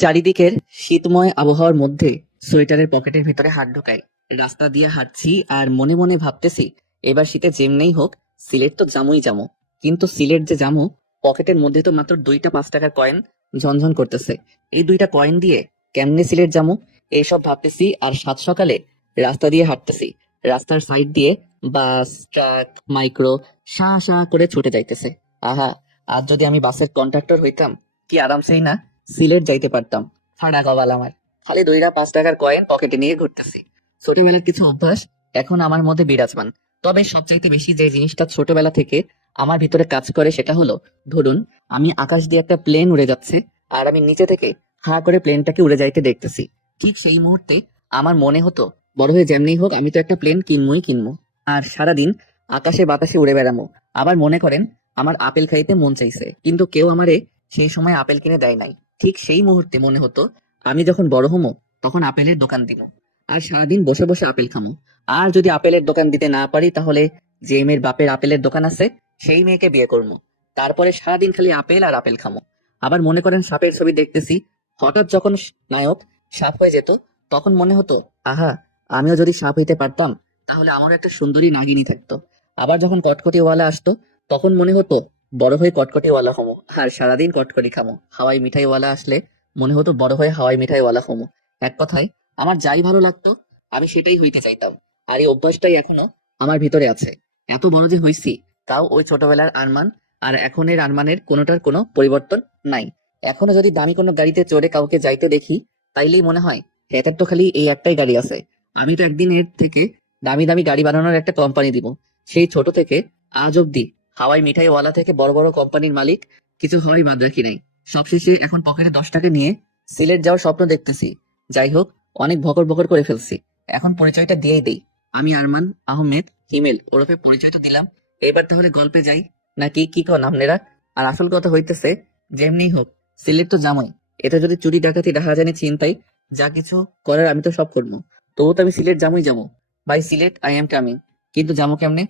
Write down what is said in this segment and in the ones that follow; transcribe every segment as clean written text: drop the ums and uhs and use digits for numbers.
চারিদিকের শীতময় আবহাওয়ার মধ্যে সোয়েটারের পকেটের ভিতরে হাত ঢোকাই রাস্তা দিয়ে হাঁটছি আর মনে মনে ভাবতেছি, এবার শীতে যেমনেই হোক সিলেট তো জামুই জামু। কিন্তু সিলেট যে জামু, পকেটের মধ্যে তো মাত্র 2টা 5 টাকার কয়েন ঝনঝন করতেছে। এই 2টা কয়েন দিয়ে কেমনে সিলেট জামু, এইসব ভাবতেছি। আর সাত সকালে রাস্তা দিয়ে হাঁটতেছি, রাস্তার সাইড দিয়ে বাস, ট্রাক, মাইক্রো শাঁ শাঁ করে ছুটে যাইতেছে। আহা, আজ যদি আমি বাসের কন্ডাক্টর হইতাম, কি আরামসেই না সিলেট যাইতে পারতাম। ফাড়া কপাল আমার, খালি 2টা 5 টাকার কয়েন পকেটে নিয়ে ঘুরতেছি। ছোটবেলার কিছু অভ্যাস এখন আমার মধ্যে বিরাজমান। তবে সবচাইতে বেশি যে জিনিসটা ছোটবেলা থেকে আমার ভিতরে কাজ করে সেটা হলো, ধরুন আমি আকাশ দিয়ে একটা প্লেন উড়ে যাচ্ছে, আর আমি নিচে থেকে হাঁ করে প্লেনটাকে উড়ে যাইতে দেখতেছি। ঠিক সেই মুহূর্তে আমার মনে হতো, বড় হয়ে যেমনি হোক আমি তো একটা প্লেন কিনবই কিনবো, আর সারাদিন আকাশে বাতাসে উড়ে বেড়াবো। আবার মনে করেন আমার আপেল খাইতে মন চাইছে, কিন্তু কেউ আমারে সেই সময় আপেল কিনে দেয় নাই। ঠিক সেই মুহূর্তে মনে হতো, আমি যখন বড় হমো তখন আপেলের দোকান দিব, আর সারাদিন বসে বসে আপেল খামো। আর যদি আপেলের দোকান দিতে না পারি, তাহলে যে মেয়ের বাপের আপেলের দোকান আছে সেই মেয়েকে বিয়ে করবো। তারপরে সারাদিন খালি আপেল আর আপেল খামো। আবার মনে করেন সাপের ছবি দেখতেছি, হঠাৎ যখন নায়ক সাপ হয়ে যেত, তখন মনে হতো, আহা, আমিও যদি সাপ হইতে পারতাম তাহলে আমারও একটা সুন্দরী নাগিনী থাকতো। আবার যখন কটকটিওয়ালা আসতো, তখন মনে হতো বড় হয়ে কটকটিওয়ালা হমো, আর সারাদিন কটকটি খামো। হাওয়াই মিঠাইওয়ালা আসলে মনে হতো বড় হয়ে হাওয়াই মিঠাইওয়ালা হমো। এক কথায়, আমার যাই ভালো লাগতো আমি সেটাই হইতে চাইতাম। আর এই অভ্যাসটাই এখনো আমার ভিতরে আছে। এত বড় যে হইছি, তাও ওই ছোটবেলার আরমান আর এখনের আরমানের কোনোটার কোনো পরিবর্তন নাই। এখনো যদি দামি কোনো গাড়িতে চড়ে কাউকে যাইতে দেখি, তাইলেই মনে হয় এদের তো খালি এই একটাই গাড়ি আছে, আমি তো একদিন এর থেকে দামি দামি গাড়ি বানানোর একটা কোম্পানি দিব। সেই ছোট থেকে আজ অব্দি হাওয়াই মিঠাইওয়ালা থেকে বড় বড় কোম্পানির মালিক কিছু হওয়াই বাদ রাখি নাই। সবশেষে এখন পকেটে 10 টাকা নিয়ে সিলেট যাওয়ার স্বপ্ন দেখতেছি। যাই হোক, অনেক ভকর ভকর করে ফেলছি, এখন পরিচয়টা দিয়েই দেই। আমি আরমান আহমেদ হিমেল ওরফে পরিচয় তো দিলাম। এবার তাহলে গল্পে যাই, নাকি কি কন আপনারা? আর আসল কথা হইতেছে, যেমনি হোক সিলেট তো জামাই। এতে যদি চুরি ডাকাতি রাহাজানি ছিনতাই যা কিছু করার আমি তো সব করবো। তবু তো আমি সিলেট জামুই যাবো। ভাই সিলেট আই এম কামিং। কিন্তু যাবো কেমনে?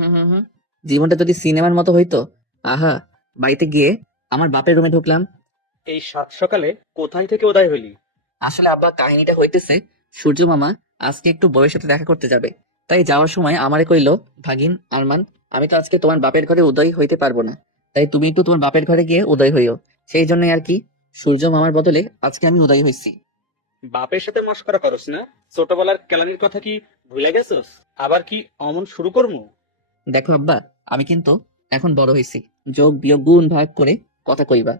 হুম। জীবনটা যদি সিনেমার মতো হইতো। আহা, বাড়িতে গিয়ে আমার বাপের রুমে ঢুকলাম। এই সাত সকালে কোথায় থেকে উদয় হলি? আসলে আব্বা, কাহিনীটা হইতেছে, সূর্য মামা আজকে একটু বউয়ের সাথে দেখা করতে যাবে। তাই যাওয়ার সময় আমারে কইলো, ভাগিন আরমান, আমি তো আজকে তোমার বাপের ঘরে উদয় হইতে পারবো না, তাই তুমি একটু তোমার বাপের ঘরে গিয়ে উদয় হইও। সেই জন্যই আর কি, সূর্য মামার বদলে আজকে আমি উদয় হইছি। বাপের সাথে মশকরা করস না? ছোটবেলার কেলানির কথা কি ভুলে গেছস? আবার কি অমন শুরু করমু? দেখো আব্বা, আমি কিন্তু এখন বড় হইছি, যোগ বিয়োগ গুণ ভাগ করে কথা কইবা।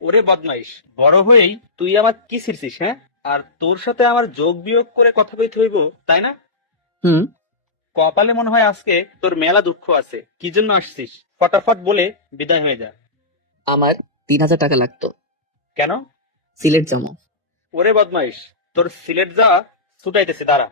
ওরে বদমাইশ, বড় হয়েই তুই আমার কি ছিড়ছিস, হ্যাঁ? আর তোর সাথে আমার যোগ বিয়োগ করে কথা কইতে হইব, তাই না? হুম। কপালে মনে হয় আজকে তোর মেলা দুঃখ আছে। কি জন্য আসছিস ফটাফট বলে বিদায় হয়ে যা। আমার 3,000 টাকা লাগতো কেন? সিলেট যাবো। ওরে বদমাইশ, তোর সিলেট যাওয়া ছুটাইতেছে, দাঁড়া।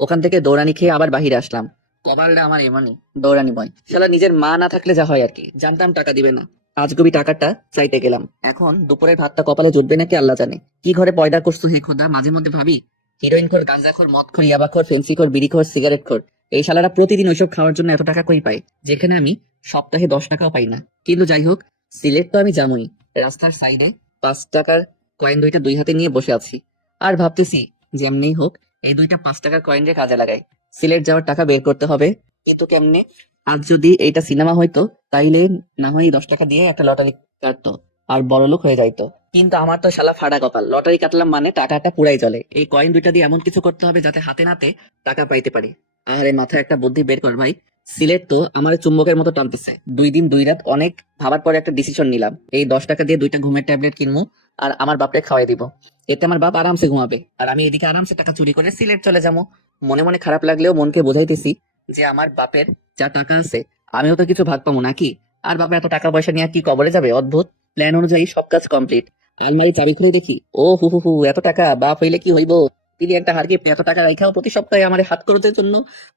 ওখান থেকে দৌড়ানি খেয়ে আবার বাহিরে আসলাম। কপালটা আমার এমনই, দৌড়ানি বয় শালা, নিজের মা না থাকলে যা হয় আর কি। জানতাম টাকা দিবে না, আজগুবি টাকাটা চাইতে গেলাম। এখন দুপুরের ভাতটা কপালে জুটবে নাকি আল্লাহ জানে। কি ঘরে পয়দা করছো হে খোদা। মাঝে মধ্যে ভাবি, হিরোইন খোর, গাঁজা খোর, মদ খোর, ইয়াবা খোর, ফেন্সি খোর, বিড়ি খোর, সিগারেট খোর, এই শালারা প্রতিদিন ওইসব খাওয়ার জন্য এত টাকা কই পায়, যেখানে আমি সপ্তাহে 10 টাকাও পাই না। কিন্তু যাই হোক, সিলেট তো আমি যামই। রাস্তার সাইডে 5 টাকার কয়েন দুইটা দুই হাতে নিয়ে বসে আছি, আর ভাবতেছি যেমনি হোক এই 2টা 5 টাকার কয়েন দিয়ে কাজে লাগাই। সিলেট যাওয়ার টাকা বের করতে হবে, কিন্তু কেমনে? আজ যদি এইটা সিনেমা হইতো, তাইলে না হয় 10 টাকা দিয়ে একটা লটারি কাটতো আর বড়লোক হয়ে যাইতো। কিন্তু আমার তো শালা ফাড়া কপাল, লটারি কাটলাম মানে টাকাটা পুরাই চলে। এই কয়েন দুইটা দিয়ে এমন কিছু করতে হবে যাতে হাতে নাতে টাকা পাইতে পারি। আরে মাথায় একটা বুদ্ধি বের কর ভাই। সিলেট তো আমার চুম্বকের মতো টানতেছে। 2 দিন 2 রাত অনেক ভাবার পরে একটা ডিসিশন নিলাম, এই 10 টাকা দিয়ে 2টা ঘুমের ট্যাবলেট কিনবো, আর আমার বাপরে খাওয়াই দিব। এতে আমার বাপ আরামসে ঘুমাবে, আর আমি এদিকে আরামসে টাকা চুরি করে সিলেট চলে যাবো। মনে মনে খারাপ লাগলেও মনকে বোঝাইতেছি যে আমার বাপের যা টাকা আছে আমিও তো কিছু ভাগ পাবো নাকি। আর বাবা এত টাকা পয়সা নিয়ে কি কবরে যাবে? অদ্ভুত। প্ল্যান অনুযায়ী সব কাজ কমপ্লিট। আলমারি চাবি খুলে দেখি, ও হু হু হু, এত টাকা বাপ হইলে কি হইব। তিনি একটা হারকে এত টাকা রাখাও প্রতি সপ্তাহে আমার হাত খরচের জন্য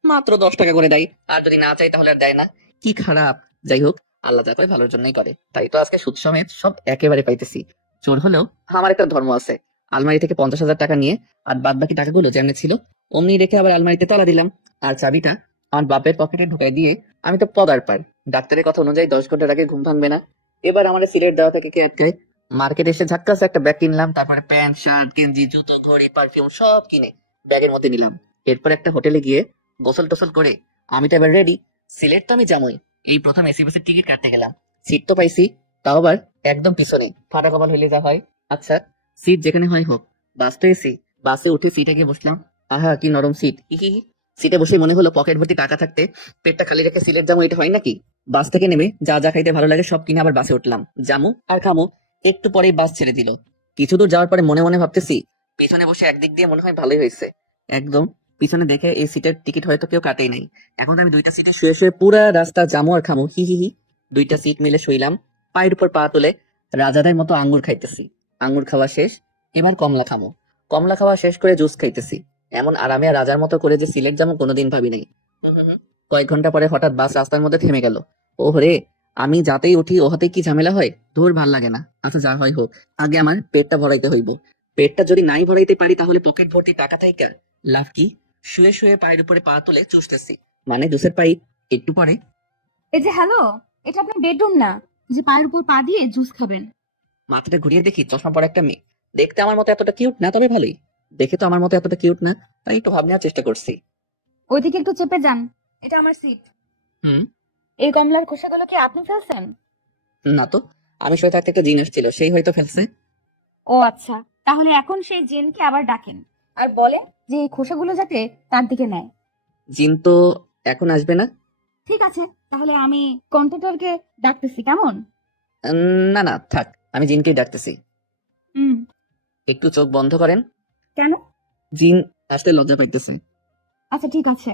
মাত্র 10 টাকা করে দেয়, আর যদি না চাই তাহলে আর দেয় না। কি খারাপ। যাই হোক, আল্লাহ যা করে ভালোর জন্যই করে, তাই তো আজকে সুদ সমেত সব একেবারে পাইতেছি। চোর হলেও আমার একটা ধর্ম আছে। আলমারি থেকে 50,000 টাকা নিয়ে আর বাদ বাকি টাকাগুলো যেমনি ছিল অমনি রেখে আবার আলমারিতে তালা দিলাম, আর চাবিটা আমার বাপের পকেটে ঢুকাই দিয়ে আমি তো পগার পার। ডাক্তারের কথা অনুযায়ী 10 ঘন্টার আগে ঘুম ভাঙবে না। এবার আমার সিগারেট দেওয়া থেকে কে আটকায়? মার্কেট এসে ঝাক্কাস একটা ব্যাগ কিনলাম, তারপরে প্যান্ট শার্ট গেঞ্জি জুতো ঘড়ি পারফিউম সব কিনে ব্যাগের মধ্যে নিলাম। এরপর একটা হোটেলে গিয়ে গোসল টোসল করে আমি তো এবার রেডি। সিলেট তো আমি যাবোই। এই প্রথম এসি বাসের টিকিট কাটতে গেলাম, সিট তো পাইছি, তাও আবার একদম পিছনে, ফাটা কপাল হইলে যা হয়। আচ্ছা, সিট যেখানে হয় হোক, বাস তো এসি। বাসে উঠে সিটে গিয়ে বসলাম। আহা কি নরম সিট, হি হি হি। সিটে বসে মনে হলো পকেট ভর্তি টাকা থাকতে পেটটা খালি রেখে সিলেট যাবো, এটা হয় নাকি? বাস থেকে নেমে যা যা খাইতে ভালো লাগে সব কিনে আবার বাসে উঠলাম, জামু আর খামু। একটু পরেই বাস ছেড়ে দিল। কিছু দূর যাওয়ার পরে মনে মনে ভাবতেছি, পিছনে বসে একদিক দিয়ে মনে হয় ভালোই হয়েছে। একদম পিছনে দেখে এই সিটের টিকিট হয়তো কেউ কাটেই নাই। এখন তো আমি দুইটা সিটে শুয়ে শুয়ে পুরা রাস্তা জামু আর খামু, হি হি হি। দুইটা সিট মিলে শুইলাম, পায়ের উপর পা তুলে রাজাদের মতো আঙ্গুর খাইতেছি। আঙ্গুর খাওয়া শেষ, এবার কমলা খামো। কমলা খাওয়া শেষ করে জুস খাইতেছি। এমন আরামে আর রাজার মতো করে যে সিলেট যাবো কোনোদিন ভাবি নাই। হুম হুম হুম। কয়েক ঘন্টা পরে হঠাৎ বাস রাস্তার মধ্যে থেমে গেল। ওহরে, আমি যাতেই উঠি ওহাতে কি ঝামেলা হয়, ধুর ভাল লাগে না। আচ্ছা যা হয় হোক, আগে আমার পেটটা ভরাইতে হইব। পেটটা যদি নাই ভরাইতে পারি তাহলে পকেট ভর্তি টাকা থাইকা লাভ কি? শুয়ে শুয়ে পায়ের উপরে পা তুলে চুষতেছি, মানে জুসের পাইপ। একটু পরে এই যে হ্যালো, এটা আপনার বেডরুম না যে পায়ের উপর পা দিয়ে জুস খাবেন। মাথাটা ঘুরিয়ে দেখি চশমা পরা একটা মেয়ে। দেখতে আমার মতো এতটা কিউট না, তবে ভালোই। দেখে তো আমার মতো এতটা কিউট না, তাই একটু ভাব নেওয়ার চেষ্টা করছি। ওইদিকে একটু চেপে যান, এটা আমার সিট। হুম। এই কমলার খোসাগুলো কি আপনি ফেলছেন? না তো, আমি শুয়ে থাকতে একটা জিন আসছিল, সেই হয়তো ফেলছে। ও আচ্ছা, তাহলে এখন সেই জেনকে আবার ডাকেন আর বলেন যে এই খোসাগুলো যাতে তার দিকে নেয়। জিন তো এখন আসবে না। ঠিক আছে, তাহলে আমি কন্ট্রাক্টরকে ডাকতেছি, কেমন? না না থাক, আমি জিনকেই ডাকতেছি। হুম। একটু চোখ বন্ধ করেন। কেন? জিন আসতে লজ্জা পাইতেছে। আচ্ছা ঠিক আছে।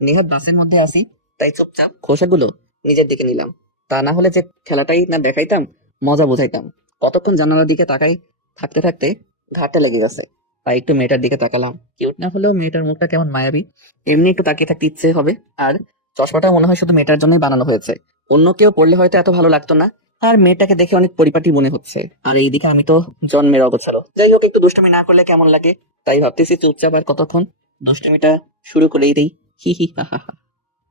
নেহাত বাসের মধ্যে আসি, তাই চুপচাপ খোসাগুলো নিজের দিকে নিলাম। তা না হলে যে খেলাটাই না দেখাইতাম, মজা বুঝাইতাম। কতক্ষণ জানালার দিকে তাকাই থাকতে থাকতে ঘাটটা লেগে গেছে, তাই একটু মেয়েটার দিকে তাকালাম। কিউট না হলেও মেয়েটার মুখটা কেমন মায়াবী, এমনি একটু তাকিয়ে থাকতে ইচ্ছে হবে। আর চশমাটা মনে হয় শুধু মেয়েটার জন্যই বানানো হয়েছে, অন্য কেউ পড়লে হয়তো এত ভালো লাগতো না। আর মেয়েটাকে দেখে অনেক পরিপাটি মনে হচ্ছে, আর এইদিকে আমি তো জন্মের অগোছালো। যাই হোক, একটু দুষ্টুমি না করলে কেমন লাগে, তাই ভাবতেছি চুপচাপ আর কতক্ষণ দুষ্টুমিটা শুরু করেই দেই। হি হি হা হা হা।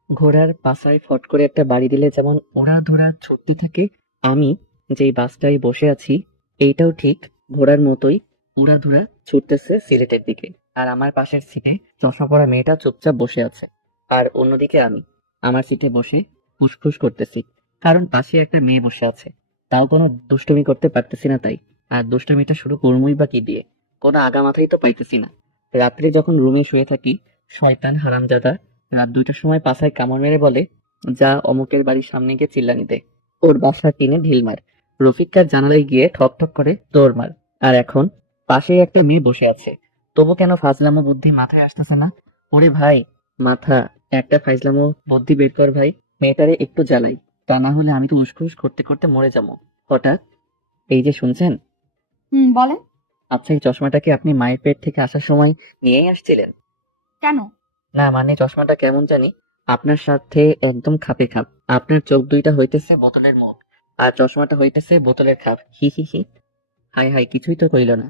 ঘোড়ার পাছায় ফট করে একটা বাড়ি দিলে যেমন ওড়া ধরা ছুটতে থাকে, আমি যেই বাসটায় বসে আছি এইটাও ঠিক ঘোড়ার মতোই উড়াধুরা ছুটতেছে সিলেটের দিকে। আর আমার পাশের সিটে চশমা পরা মেয়েটা চুপচাপ বসে আছে। আর অন্যদিকে আমি আমার সিটে বসে ফুসফুস করতেছি, কারণ পাশে একটা মেয়ে বসে আছে। তাও কোনো দুষ্টুমি করতে পারতেছি না তাই। আর দুষ্টুমিটা শুরু করবই বা কি দিয়ে, কোনো আগামাথাই তো পাইতেছি না। রাত্রে যখন রুমে শুয়ে থাকি, শয়তান হারামজাদা রাত 2টার সময় পাছায় কামড় মেরে বলে, যা অমুকের বাড়ির সামনে গিয়ে চিল্লানি দে, ওর বাসার টিনে ঢিল মার, রফিকার জানালায় গিয়ে ঠক ঠক করে দৌড় মার। আর এখন পাশেই একটা মেয়ে বসে আছে, তবু কেন ফাজলামো বুদ্ধি মাথায় আসতেছে না? ওরে ভাই, মাথা, একটা ফাজলামো বুদ্ধি বের কর ভাই, মেয়েটারে একটু জ্বালাই, তা না হলে আমি তো উসখুস করতে করতে মরে যাবো। হঠাৎ এই যে শুনছেন, হুম, বলেন। আচ্ছা এই চশমাটা কি আপনি মায়ের পেট থেকে আসার সময় নিয়েই আসছিলেন? কেন? না মানে চশমাটা কেমন জানি আপনার সাথে একদম খাপে খাপ। আপনার চোখ দুইটা হইতেছে বোতলের মুখ, আর চশমাটা হইতেছে বোতলের খাপ, হি হি হি। হাই হাই, কিছুই তো কইল না।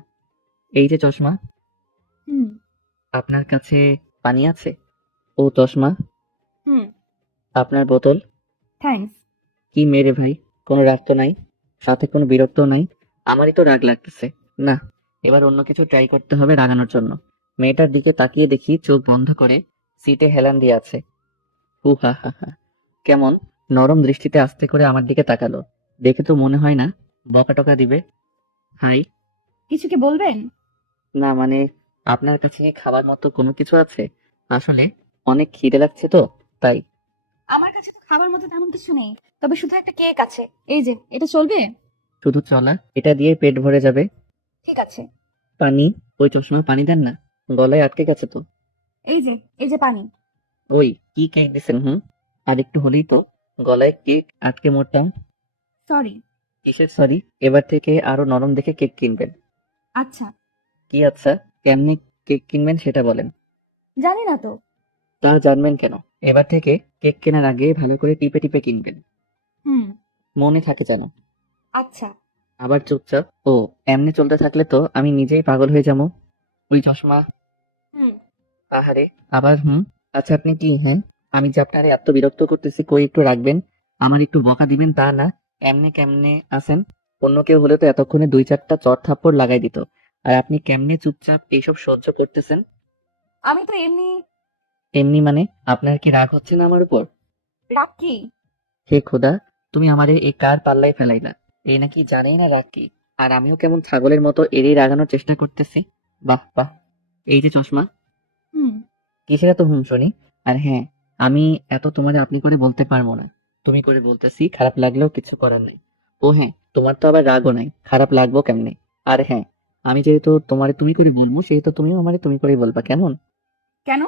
এই যে চশমা, হুম। আপনার কাছে পানি আছে? ও চশমা, হুম। আপনার বোতল। থ্যাঙ্কস। কি মেরে ভাই, কোনো রাগ তো নাই, সাথে কোনো বিরক্ত নাই? আমারই তো রাগ লাগতেছে। না, এবার অন্য কিছু ট্রাই করতে হবে রাগানোর জন্য। মেয়েটার দিকে তাকিয়ে দেখি চোখ বন্ধ করে সিটে হেলান দিয়ে আছে। হু হা হা হা। কেমন নরম দৃষ্টিতে আস্তে করে আমার দিকে তাকালো, দেখে তো মনে হয় না বকা টকা দিবে। হাই। কিছু কি বলবেন? না মানে, আপনার কাছে কি খাবার মতো কোনো কিছু আছে? আসলে অনেক খিদে লাগছে তো, তাই। আমার কাছে তো খাবার মতো তেমন কিছু নেই, তবে শুধু একটা কেক আছে। এই যে, এটা চলবে? শুধু চলা, এটা দিয়ে পেট ভরে যাবে। ঠিক আছে। পানি, ওই চশমা পানি দেন না, গলায় আটকে গেছে তো। এই যে, এই যে পানি। ওই কি কেক দিছেন? হুম, আর একটু হলেই তো গলায় কেক আটকে মরতাম। সরি। কিসের সরি? এবার থেকে আরো নরম দেখে কেক কিনবেন। আচ্ছা। কি আচ্ছা, কেমনি কেক কিনবেন সেটা বলেন। জানি না তো। তা জানবেন কেন? এবার থেকে কেক কেনার আগে ভালো করে টিপে টিপে কিনবেন, হুম। মনে থাকে যেন। আচ্ছা। আবার চুপচাপ, ও এমনি চলতে থাকলে তো আমি নিজেই পাগল হয়ে যাবো। ওই চশমা, হুম। আহারে, আবার হুম। আচ্ছা আপনি কি, হ্যাঁ, আমি যে আপনারে এত বিরক্ত করতেছি, কই একটু রাখবেন, আমার একটু বকা দিবেন তা না, এমনি কেমনে আছেন? অন্য কেউ হলে তো এতক্ষণে 2-4টা চড় থাপ্পড় লাগাই দিত। আর আপনি কেমনে চুপচাপ এইসব সহ্য করতেছেন? আমি তো এমনি। এমনি মানে? আপনার কি রাগ হচ্ছে না আমার উপর? রাগ কি? হে খোদা, তুমি আমারে এই কার পাল্লায় ফেলাইলা। এই নাকি জানেই না রাগ কি। আর আমিও কেমন ছাগলের মতো এড়িয়ে রাগানোর চেষ্টা করতেছি। বাহ বাহ। এই যে চশমা, হুম। কিসের এত হুম শুনি? আর হ্যাঁ, আমি এত তোমারে আপনি করে বলতে পারবো না। তুমি করে বলতেছি, খারাপ লাগলেও কিছু করার নাই। ও হ্যাঁ, তোমার তো আবার রাগও নাই, খারাপ লাগবো কেমনে? আর হ্যাঁ, আমি যেহেতু তোমারে তুমি করে বলবো, সেহেতু তুমিও আমারে তুমি করে বলবা, কেমন? কেন?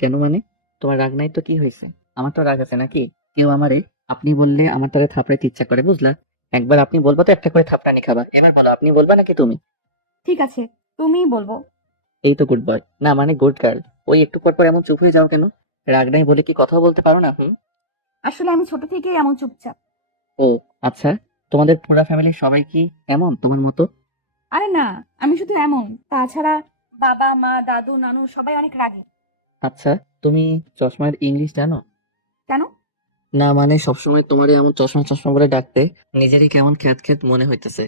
কেন মানে? তোমার রাগ নাই তো কি হয়েছে? আমার তো রাগ আছে নাকি? কেউ আমারে আপনি বললে আমার তারে থাপড়াইতে ইচ্ছা করে, বুঝলা? একবার আপনি বলবা তো একটা করে থাপড়ানি খাবা। এবার বলো, আপনি বলবা নাকি তুমি? ঠিক আছে, তুমিই বলবো। এই তো গুড বয়, না মানে গুড গার্ল। ওই একটু পর পর এমন চুপ হয়ে যাও কেন? রাগ নাই বলে কি কথা বলতে পারো না? হুম। আসলে আমি ছোট থেকেই এমন চুপচাপ। ও আচ্ছা, তোমাদের পুরা ফ্যামিলির সবাই কি এমন তোমার মতো? আরে না, আমি শুধু এমন। তাছাড়া বাবা মা দাদু নানু সবাই অনেক রাগী। আচ্ছা, তুমি চশমার ইংলিশ জানো? কেন? না মানে সবসময় তোমারে এমন চশমা চশমা বলে ডাকতে নিজেরই কেমন খ্যাত খ্যাত মনে হইতেছে।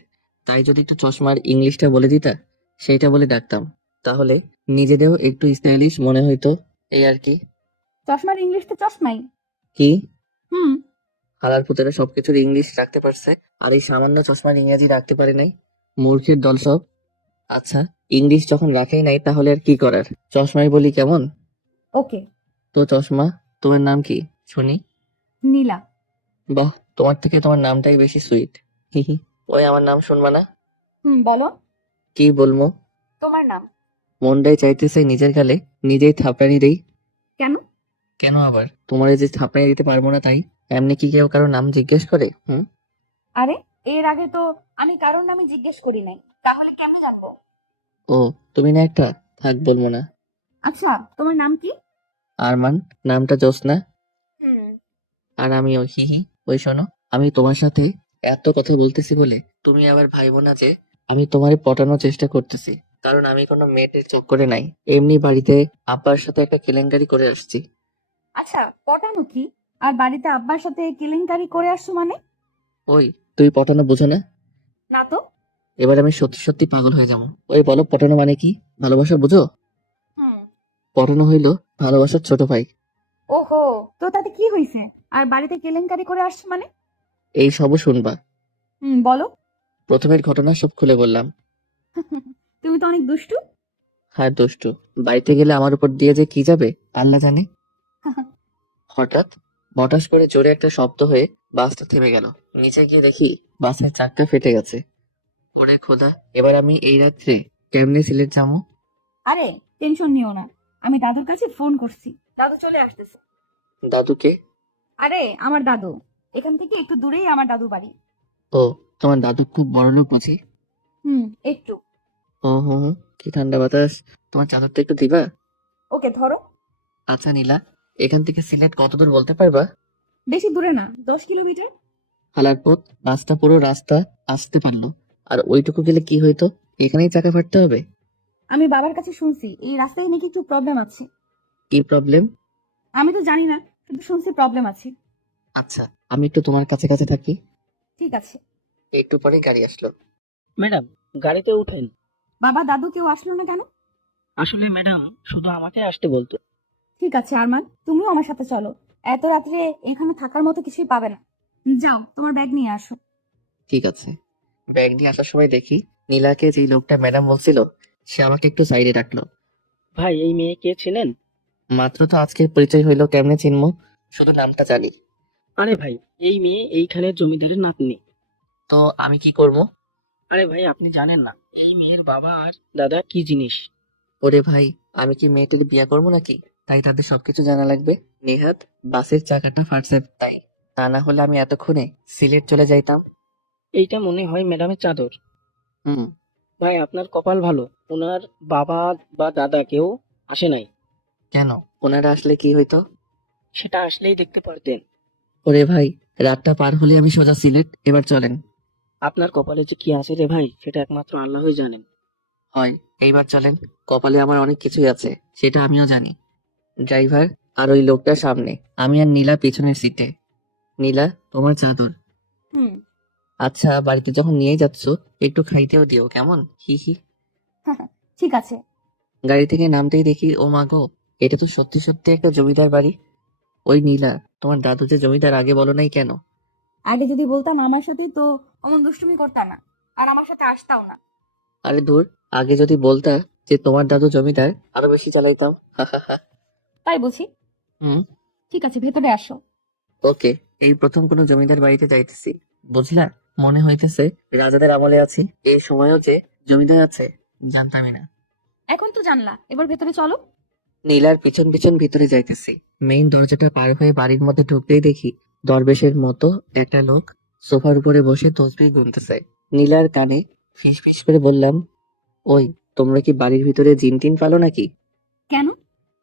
তাই যদি একটু চশমার ইংলিশটা বলে দিতা, সেইটা বলে ডাকতাম, তাহলে নিজেদেরও একটু স্টাইলিশ মনে হইতো। এই আর কি। চশমার ইংলিশ তো চশমাই। কি? হুম। হালার পুতেরা সবকিছুর ইংলিশ রাখতে পারছে, আর এই সামান্য চশমার ইংরেজি রাখতে পারে নাই। মূর্খের দল সব। আচ্ছা, ইংলিশ যখন রাখেই নাই তাহলে আর কি করার, চশমাই বলি কেমন। ওকে। তো চশমা, তোমার নাম কি শুনি? নীলা। বাহ, তোমার থেকে তোমার নামটাই বেশি সুইট। হি হি। ওই আমার নাম শুনবা না? হুম, বলো। কি বলবো? তোমার নাম। মনটাই চাইতেছে নিজের গালে নিজেই থাপড়ানি দেই। কেন? কেন আবার? তোমার যে থাপড়ানি দিতে পারবো না তাই? এমনি কি কেউ কারো নাম জিজ্ঞেস করে? হুম। আরে, এর আগে তো আমি কারোর নামে জিজ্ঞেস করি নাই, তাহলে কেমনে জানবো? ও, তুমি না একটা, থাক বলবো না। আচ্ছা, তোমার নাম কি? আরমান। নামটা জোসনা। হুম। আর আমি ওই হি হি। ওই শোনো, আমি তোমার সাথে এত কথা বলতেছি বলে তুমি আবার ভাইবো না যে আমি তোমারে পটানোর চেষ্টা করতেছি। কারণ আমি কোনো মেয়েটের চক্করে নাই। এমনি বাড়িতে আব্বার সাথে একটা কেলেঙ্কারি করে আসছি। আচ্ছা, পটানো কি? আর বাড়িতে আব্বার সাথে কেলেঙ্কারি করে আসছো মানে? ওই, তুই পটানো বোঝো না? না তো। এবার আমি সত্যি সত্যি পাগল হয়ে যাবো। ওই বলো, পটানো মানে কি? ভালোবাসা বুঝো? হুম। পটানো হইলো ভালোবাসার ছোট ভাই। ওহো, তো তাতে কি হয়েছে? আর বাড়িতে কেলেঙ্কারি করে আসছো মানে? এই সবও শুনবা। হুম, বলো। প্রথমের ঘটনা সব খুলে বললাম। তুমি তো অনেক দুষ্টু। হ্যাঁ দুষ্টু। বাড়িতে গেলে আমার উপর দিয়ে যে কি যাবে আল্লাহ জানে। হঠাৎ হঠাৎ করে জোরে একটা শব্দ হয়ে বাসটা থেমে গেল। নিচে গিয়ে দেখি বাসের চাকটা ফেটে গেছে। ওরে খোদা, এবার আমি এই রাত্রে কেমনে সিলেট যাবো? আরে, টেনশন নিও না। আমি দাদুর কাছে ফোন করছি, দাদু চলে আসতেছে। দাদুকে? আরে, আমার দাদু। এখান থেকে একটু দূরেই আমার দাদু বাড়ি। ও, তোমার দাদু খুব বড় লোক বুঝি? হুম, একটু। ও হো হো, কি ঠান্ডা বাতাস। তোমার চাদরটা একটু দিবা? ওকে, ধরো। আচ্ছা নীলা, এখান থেকে সিলেট কত দূর বলতে পারবা? বেশি দূরে না, 10 কিলোমিটার। হালার পথ, বাসটা পুরো রাস্তা আসতে পারলো, আর ওইটুকু গেলে কি হইতো? এখানেই চাকা ফাটতে হবে। আমি বাবার কাছে শুনছি এই রাস্তায় নাকি একটু প্রবলেম আছে। কি প্রবলেম? আমি তো জানি না, কিন্তু শুনছি প্রবলেম আছে। আচ্ছা, আমি একটু তোমার কাছে কাছে থাকি। ঠিক আছে। একটু পরে গাড়ি আসলো। ম্যাডাম, গাড়িতে উঠুন। বাবা দাদু কেউ আসলো না কেন? আসলে ম্যাডাম শুধু আমাকে আসতে বলতো। ঠিক আছে আরমান, তুমিও আমার সাথে চলো। এত রাত্রে এখানে থাকার মতো কিছুই পাবে না। যাও, তোমার ব্যাগ নিয়ে আসো। ঠিক আছে। ব্যাগ নিয়ে আসার সময় দেখি নীলাকে যেই লোকটা ম্যাডাম বলছিল, সে আমাকে একটু সাইডে রাখলো। ভাই, এই মেয়ে কে ছিলেন? মাত্র তো আজকে পরিচয় হইলো, কেমনে চিনবো? শুধু নামটা জানি। আরে ভাই, এই মেয়ে এইখানের জমিদারের নাতনি। তো আমি কি করব? আরে ভাই, আপনি জানেন না এই মেয়ের বাবা আর দাদা কি জিনিস? ওরে ভাই, আমি কি মেয়েটির বিয়ে করবো নাকি? তাই তাদের সবকিছু জানা লাগবে? নেহাত বাসের চাকাটা ফাটছে তাই, তা না হলে আমি এতক্ষণে সিলেট চলে যাইতাম। এইটা মনে হয় ম্যাডামের চাদর। হুম। ভাই, আপনার কপাল ভালো, ওনার বাবা বা দাদা কেউ আসে নাই। কেন? ওনারা আসলে কি হইতো? সেটা আসলেই দেখতে পারতেন। ওরে ভাই, রাতটা পার হলে আমি সোজা সিলেট। এবার চলেন। আপনার কপালে যে কি আছে রে ভাই, সেটা একমাত্র আল্লাহই জানেন। হয়, এইবার চলেন। কপালে আমার অনেক কিছুই আছে, সেটা আমিও জানি। ড্রাইভার, আর ওই লোকটা সামনে, আমি আর নীলা পিছনের সিটে। নীলা, তোমার চাদর। হুম। আচ্ছা, বাড়িতে যখন নিয়ে যাচ্ছ একটু খাইতেও দিও, কেমন? হি হি। ঠিক আছে। গাড়ি থেকে নামতেই দেখি, ও মা গো, এটা তো সত্যি সত্যি একটা জমিদার বাড়ি। ওই নীলা, তোমার দাদু যে জমিদার, আগে বলো নাই কেন? আগে যদি বলতাম আমার সাথে তো অমন দুষ্টুমি করতাম না, আর আমার সাথে আসতাও না। আরে দূর, আগে যদি বলতা যে তোমার দাদু জমিদার, আরো বেশি চালাইতাম। হা হা হা। তাই বুঝি? হুম। ঠিক আছে, ভেতরে আসো। ওকে, এই প্রথম কোনো জমিদার বাড়িতে যাইতেছি, বুঝলা? মনে হইতেছে রাজাদের আমলে আছি। এই সময়ও যে জমিদার আছে জানতামই না। এখন তো জানলা, এবার ভেতরে চলো। নীলার পিছন পিছন ভিতরে যাইতেছি। মেইন দরজাটা পার হয়ে বাড়ির মধ্যে ঢুকতেই দেখি দরবেশের মতো একটা লোক সোফার উপরে বসে তসবিহ গুনতেছে। নীলার কানে ফিস ফিস করে বললাম, ওই, তোমরা কি বাড়ির ভিতরে জিন টিন পালো নাকি? কেন?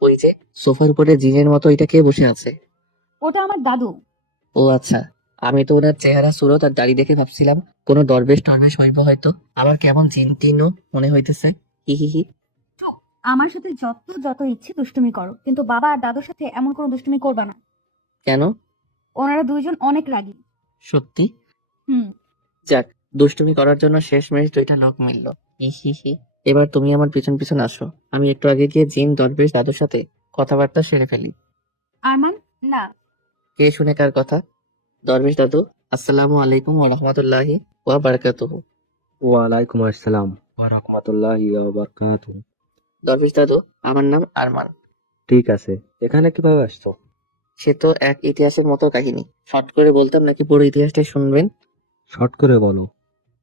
ওই যে সোফার উপরে জিনের মতো এটা কে বসে আছে? ওটা আমার দাদু। ও আচ্ছা, আমি তো ওনার চেহারা সুরত আর দাড়ি দেখে ভাবছিলাম কোনো দরবেশ টরবেশ হইব হয়তো। আমার কেমন জিন টিনও মনে হইতেছে। হি হি হি। চুপ। আমার সাথে যত যত ইচ্ছে দুষ্টুমি করো, কিন্তু বাবা আর দাদুর সাথে এমন কোনো দুষ্টুমি করবা না। কেন? ওনারা দুইজন অনেক রাগী। সত্যি? হুম। যাক, দুষ্টুমি করার জন্য শেষমেশ দুইটা লোক মিললো। হি হি হি। এবার তুমি আমার পিছন পিছন আসো, আমি একটু আগে গিয়ে জিন দরবেশ দাদুর সাথে কথাবার্তা সেরে ফেলি। আরমান, না। কে শুনে কার কথা? দরবেশ দাদু, আসসালামু আলাইকুম ওয়া রাহমাতুল্লাহি ওয়া বারাকাতুহু। ওয়ালাইকুম আসসালাম ওয়া রাহমাতুল্লাহি ওয়া বারাকাতুহু। দরবেশ দাদু, আমার নাম আরমান। ঠিক আছে, এখানে কিভাবে আসছো? সে তো এক ইতিহাসের মতো কাহিনী, শর্ট করে বলতাম নাকি পুরো ইতিহাসটাই শুনবেন? শর্ট করে বলো।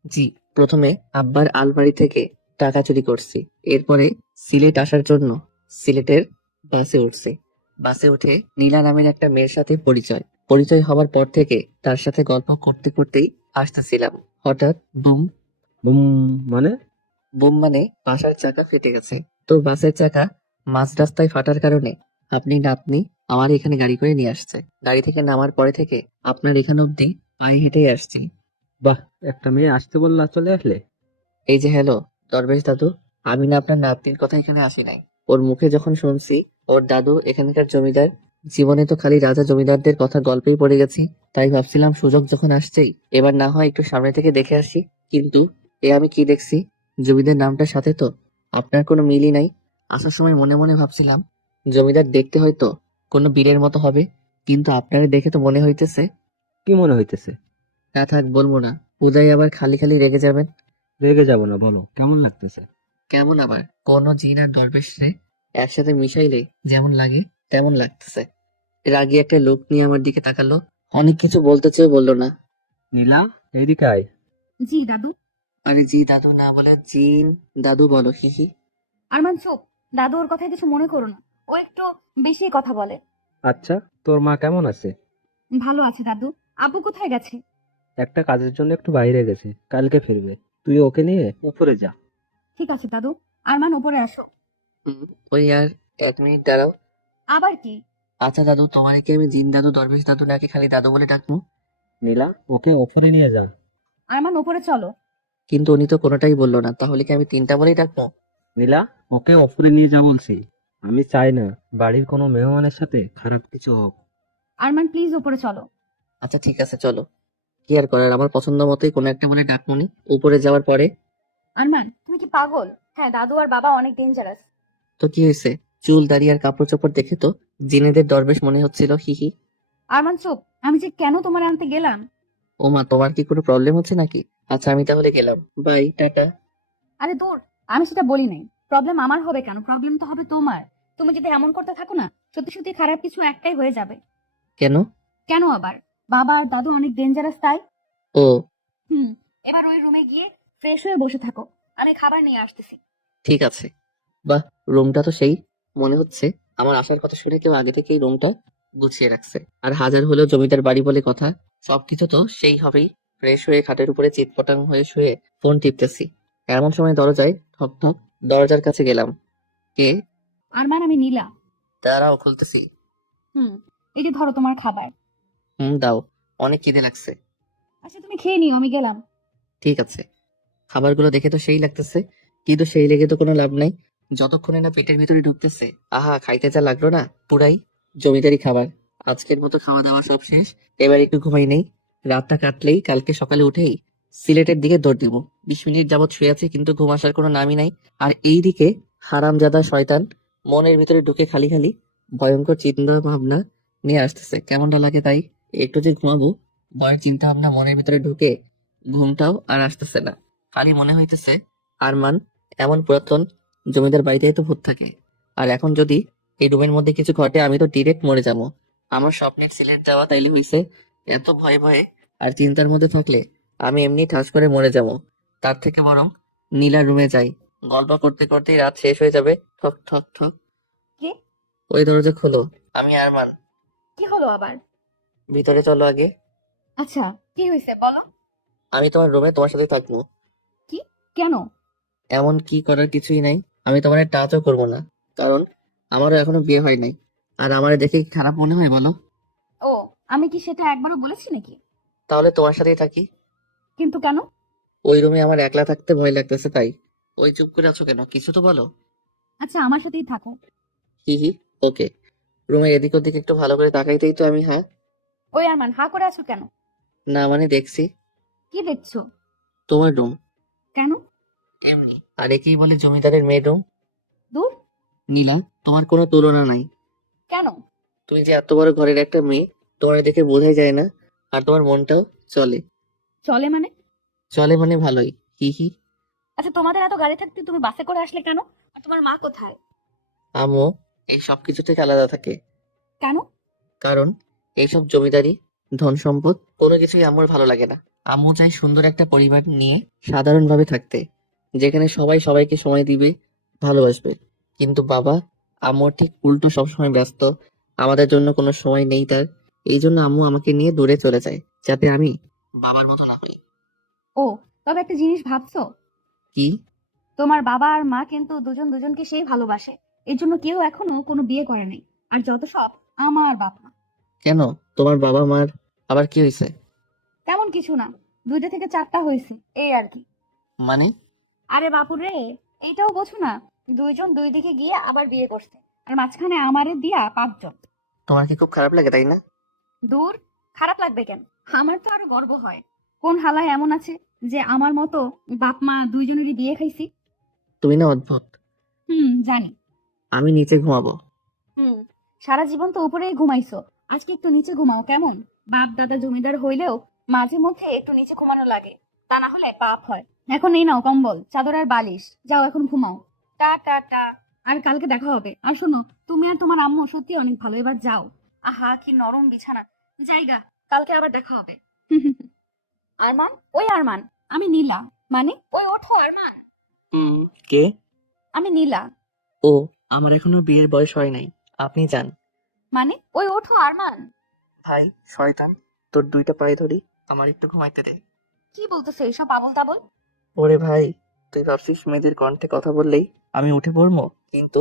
জি, প্রথমে আব্বার আলমারি থেকে টাকা চুরি করছি। এরপরে সিলেট আসার জন্য সিলেটের বাসে উঠছি। বাসে উঠে নীলা নামের একটা মেয়ের সাথে পরিচয়। পরিচয় হওয়ার পর থেকে তার সাথে গল্প করতে করতেই আসতেছিলাম। হঠাৎ বুম। বুম মানে? বুম মানে বাসার চাকা ফেটে গেছে। তো বাসের চাকা মাঝ রাস্তায় ফাটার কারণে আপনি নাতনি আমার এখানে গাড়ি করে নিয়ে আসছে। গাড়ি থেকে নামার পরে থেকে আপনার এখানে অব্দি পায়ে হেঁটেই আসছি। বাহ, একটা মেয়ে আসতে বললা চলে আসলে। এই যে হ্যালো, দরবেশ দাদু, আমি না আপনার নাতনির কথা এখানে আসি নাই। ওর মুখে যখন শুনছি ওর দাদু এখানকার জমিদার, জীবনে তো খালি রাজা জমিদারদের কথা গল্পেই পড়ে গেছি, তাই ভাবছিলাম সুযোগ যখন আসছেই এবার না হয় একটু সামনে থেকে দেখে আসি। কিন্তু এ আমি কি দেখছি, জমিদার নামটার সাথে তো আপনার কোনো মিলই নাই। আসার সময় মনে মনে ভাবছিলাম জমিদার দেখতে হয়তো কোনো বীরের মতো হবে, কিন্তু আপনারে দেখে তো মনে হইতেছে। কি মনে হইতেছে? না থাক, বলবো না, উদয় আবার খালি খালি রেগে যাবেন। রেগে যাব না, বলো কেমন লাগতেছে? কেমন আবার, কোন জিন আর দরবেশরে একসাথে মিশাইলে যেমন লাগে তেমন লাগতেছে। রাগী একটা লোক নিয়ে আমার দিকে তাকালো, অনেক কিছু বলতে চেয়ে বললো না। নীলা, এইদিকে আয়। জি দাদু। আরে জি দাদু না বলে জিন দাদু বলো, হিহি। আরমান চুপ। দাদু ওর কথায় কিছু মনে করো না, ও একটু বেশি কথা বলে। আচ্ছা, তোর মা কেমন আছে? ভালো আছে দাদু। আব্বু কোথায় গেছে? একটা কাজের জন্য একটু বাইরে গেছে, কালকে ফিরবে। তুই ওকে নিয়ে উপরে যা। ঠিক আছে দাদু। আরমান উপরে আসো। হুম, ওই আর 1 মিনিট দাঁড়াও। আবার কি? আচ্ছা দাদু, তোমার কি আমি জিন দাদু দরবেশ দাদু নাকি খালি দাদু বলে ডাকবো? নীলা, ওকে উপরে নিয়ে যা। আরমান উপরে চলো। কিন্তু উনি তো কোনোটাই বললো না, তাহলে কি আমি তিনটা বলেই ডাকবো? নীলা, ওকে উপরে নিয়ে যা বলছি। আমি চাই না বাড়ির কোনো মেহমানের সাথে খারাপ কিছু হোক। আরমান প্লিজ উপরে চলো। আচ্ছা ঠিক আছে, চলো। কি আর করার, আমার পছন্দ মতোই কোনো একটা বলে ডাকবনি। উপরে যাওয়ার পরে আরমান তুমি কি পাগল? হ্যাঁ, দাদু আর বাবা অনেক ডেঞ্জারাস। তো কি হয়েছে, চুল দাড়ি আর কাপড় চোপড় দেখে তো জিনেদের দরবেশ মনে হচ্ছিল, হিহি। আরমান চুপ। আমি যে কেন তোমার আনতে গেলাম। ও মা, তোমার কি কোনো প্রবলেম হচ্ছে নাকি? আচ্ছা আমি তাহলে গেলাম, বাই, টাটা। আরে দূর, আমি সেটা বলি নাই। প্রবলেম আমার হবে কেন? প্রবলেম তো হবে তোমার। তুমি যদি এমন করতে থাকো না, সত্যি সত্যি খারাপ কিছু একটাই হয়ে যাবে। কেন? কেন আবার? বাবা আর দাদু অনেক ডেঞ্জারাস তাই। ও, হুম। এবার ওই রুমে গিয়ে ফ্রেশ হয়ে বসে থাকো, আমি খাবার নিয়ে আসতেছি। ঠিক আছে। বাহ, রুমটা তো সেই, মনে হচ্ছে আমার আসার কথা শুনে কেউ আগে থেকেই রুমটা গুছিয়ে রাখছে। আর হাজার হলেও জমিদার বাড়ি বলে কথা, সবকিছু তো সেই হবেই। ফ্রেশ হয়ে খাটের উপরে চিৎপটাং হয়ে শুয়ে ফোন টিপতেছি, এমন সময় দরজায় ঠক ঠক। দরজার কাছে গেলাম। কে? আরমান, আমি নীলা। দাঁড়াও, খুলতেছি। হুম। এই যে ধরো তোমার খাবার। হুম, দাও, অনেক খিদে লাগছে। আচ্ছা তুমি খেয়ে নিও, আমি গেলাম। ঠিক আছে। খাবারগুলো দেখে তো সেই লাগতেছে, কিন্তু সেই লেগে তো কোনো লাভ নাই, যতক্ষণে না পেটের ভিতরে ঢুকতেছে। আহা, খাইতে যা লাগলো না, পুরাই জমিদারি খাবার। আজকের মতো খাওয়া দাওয়া সব শেষ, এবার একটু ঘুমাই নেই। রাতটা কাটলেই কালকে সকালে উঠেই সিলেটের দিকে দৌড় দিব। 20 মিনিট যাবৎ শুয়ে আছি কিন্তু ঘুম আসার কোনো নামই নাই। আর এইদিকে হারামজাদা শয়তান মনের ভিতরে ঢুকে খালি খালি ভয়ঙ্কর চিন্তা ভাবনা নিয়ে আসতেছে। কেমনটা লাগে তাই? একটু যে ঘুমাবো, ভয়ের চিন্তা ভাবনা মনের ভিতরে ঢুকে ঘুমটাও আর আসতেছে না। খালি মনে হইতেছে আরমান এমন পুরাতন জমিদার বাড়িতেই তো ভূত থাকে। আর এখন যদি এই রুমের মধ্যে কিছু ঘটে আমি তো ডিরেক্ট মরে যাবো। আমার স্বপ্নের সিলেট যাওয়া তাইলে হইছে, এত ভয়ে ভয়ে আর চিন্তার মধ্যে থাকলে আমি এমনি ঠাস করে মরে যাবো। তার থেকে বরং নীলার রুমে যাই। গল্প করতে করতেই রাত শেষ হয়ে যাবে। ঠক ঠক ঠক। কি? ওই দরজা খোলো। আমি আরমান। কি হলো আবার? ভিতরে চলো আগে। আচ্ছা, কি হয়েছে বলো। আমি তোমার রুমে তোমার সাথে থাকবো। কি? কেন? এমন কি করার কিছুই নাই। আমি তোমার টাচও করবো না, কারণ আমারও এখনো বিয়ে হয় নাই। আর আমার দেখে কি খারাপ মনে হয় বলো? ও, আমি কি সেটা একবারও বলেছি নাকি? তাহলে তোমার সাথেই থাকি। কিন্তু কেন? ওই রুমে আমার একলা থাকতে ভয় লাগতেছে তাই। ওই চুপ করে আছো কেন? কিছু তো বলো। আচ্ছা, আমার সাথেই থাকো। হি হি। ওকে। রুমের এদিক ওদিক একটু ভালো করে তাকাইতেই তো আমি হ্যাঁ ওই আরমান, হা করে আছো কেন? না মানে দেখছি। কি দেখছো? তোমার রুম। কেন? এমনি। আর একেই বলে জমিদারের মেয়ে রুম। দূর। নীলা, তোমার কোনো তুলনা নাই। কেন? তুমি যে এত বড় ঘরের একটা মেয়ে, তোমার দেখে বোঝাই যায় না। আর তোমার মনটাও চলে। চলে মানে? চলে মানে ভালোই। হি হি। আচ্ছা, তোমাদের এত গাড়ি থাকতে তুমি বাসে করে আসলে কেন? আর তোমার মা কোথায়? আম্মু এই সব কিছু থেকে আলাদা থাকে। কেন? কারণ এইসব জমিদারি, ধন সম্পদ কোনো কিছুই আম্মুর ভালো লাগে না। আম্মু চাই সুন্দর একটা পরিবার নিয়ে সাধারণভাবে থাকতে, যেখানে সবাই সবাইকে সময় দিবে, ভালোবাসবে। কিন্তু বাবা, আম্মুর ঠিক উল্টো, সবসময় ব্যস্ত। আমাদের জন্য কোনো সময় নেই তার। এই জন্য আম্মু আমাকে নিয়ে দূরে চলে যায়, যাতে আমি বাবার মতো না হই। ও, তবে একটা জিনিস ভাবছো? কি? তোমার বাবা আর মা কিন্তু দুজন দুজনকে সেই ভালোবাসে। এর জন্য কেউ এখনো কোনো বিয়ে করে নাই। আর যত সব আমার বাপ মা। কেন? তোমার বাবা মার আবার কি হয়েছে? তেমন কিছু না, 2টা থেকে 4টা হয়েছে, এই আর কি। মানে? আরে বাপুরে, এইটাও বোঝো না? দুইজন দুই দিকে গিয়ে আবার বিয়ে করছে। আর মাঝখানে আমারে দিয়া 5জন। তোমার কি খুব খারাপ লাগে তাই না? দূর, খারাপ লাগবে কেন? আমার তো আরো গর্ব হয়। কোন হালায় এমন আছে যে আমার মতো বাপ মা দুইজনেরই বিয়ে খাইছি? তুমি না অদ্ভুত। জানি। আমি নিচে ঘুমাবো। হুম, সারা জীবন তো উপরেই ঘুমাইছো। আজকে একটু নিচে ঘুমাও কেমন? বাপ দাদা জমিদার হইলেও মাঝে মধ্যে একটু নিচে ঘুমানো লাগে, তা না হলে পাপ হয়। এখন এই নাও কম্বল, চাদর আর বালিশ, যাও এখন ঘুমাও। টা টা টা। আর কালকে দেখা হবে। আর শোনো, তুমি আর তোমার আম্মু সত্যি অনেক ভালো, এবার যাও। আহা, কি নরম বিছানা। জায়গা, কালকে আবার দেখা হবে। আরমান, ওই আরমান। আমি নীলা। মানে ওই ওঠো আরমান। কে? আমি নীলা। ও, আমার এখনো বিয়ের বয়স হয় নাই। আপনি যান। মানে ওই ওঠো আরমান। ভাই শয়তান, তোর 2টা পায়ে ধরি, আমার একটু ঘুমাইতে দে। কি বলতেছো এইসব আবল তাবল? ওরে ভাই, তুই ভাবছিস মেয়েদের কণ্ঠে কথা বললেই আমি উঠে পড়বো? কিন্তু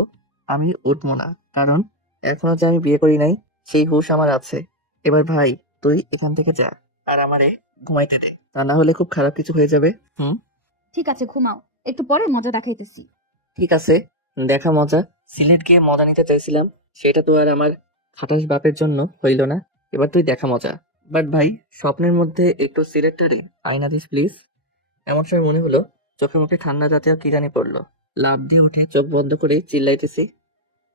আমি উঠবো না, কারণ এখনো যে আমি বিয়ে করি নাই সেই হুঁশ আমার আছে। এবার ভাই, তুই এখান থেকে যা, আর আমারে ঘুমাইতে দে, তা না হলে খুব খারাপ কিছু হয়ে যাবে। ঠিক আছে, ঘুমাও। একটু পরে মজা দেখাইতেছি। ঠিক আছে, দেখা মজা। সিলেট গিয়ে মজা নিতে চাইছিলাম, সেটা তো আর আমার খাটাস বাপের জন্য হইল না। এবার তুই দেখা মজা। বাট ভাই, স্বপ্নের মধ্যে একটু সিলেক্টারে আয়না দিস প্লিজ। এমন সময় মনে হলো চোখে মুখে ঠান্ডা জাতীয় কি জানি পড়লো। লাফ দিয়ে উঠে চোখ বন্ধ করে চিল্লাইতেছি,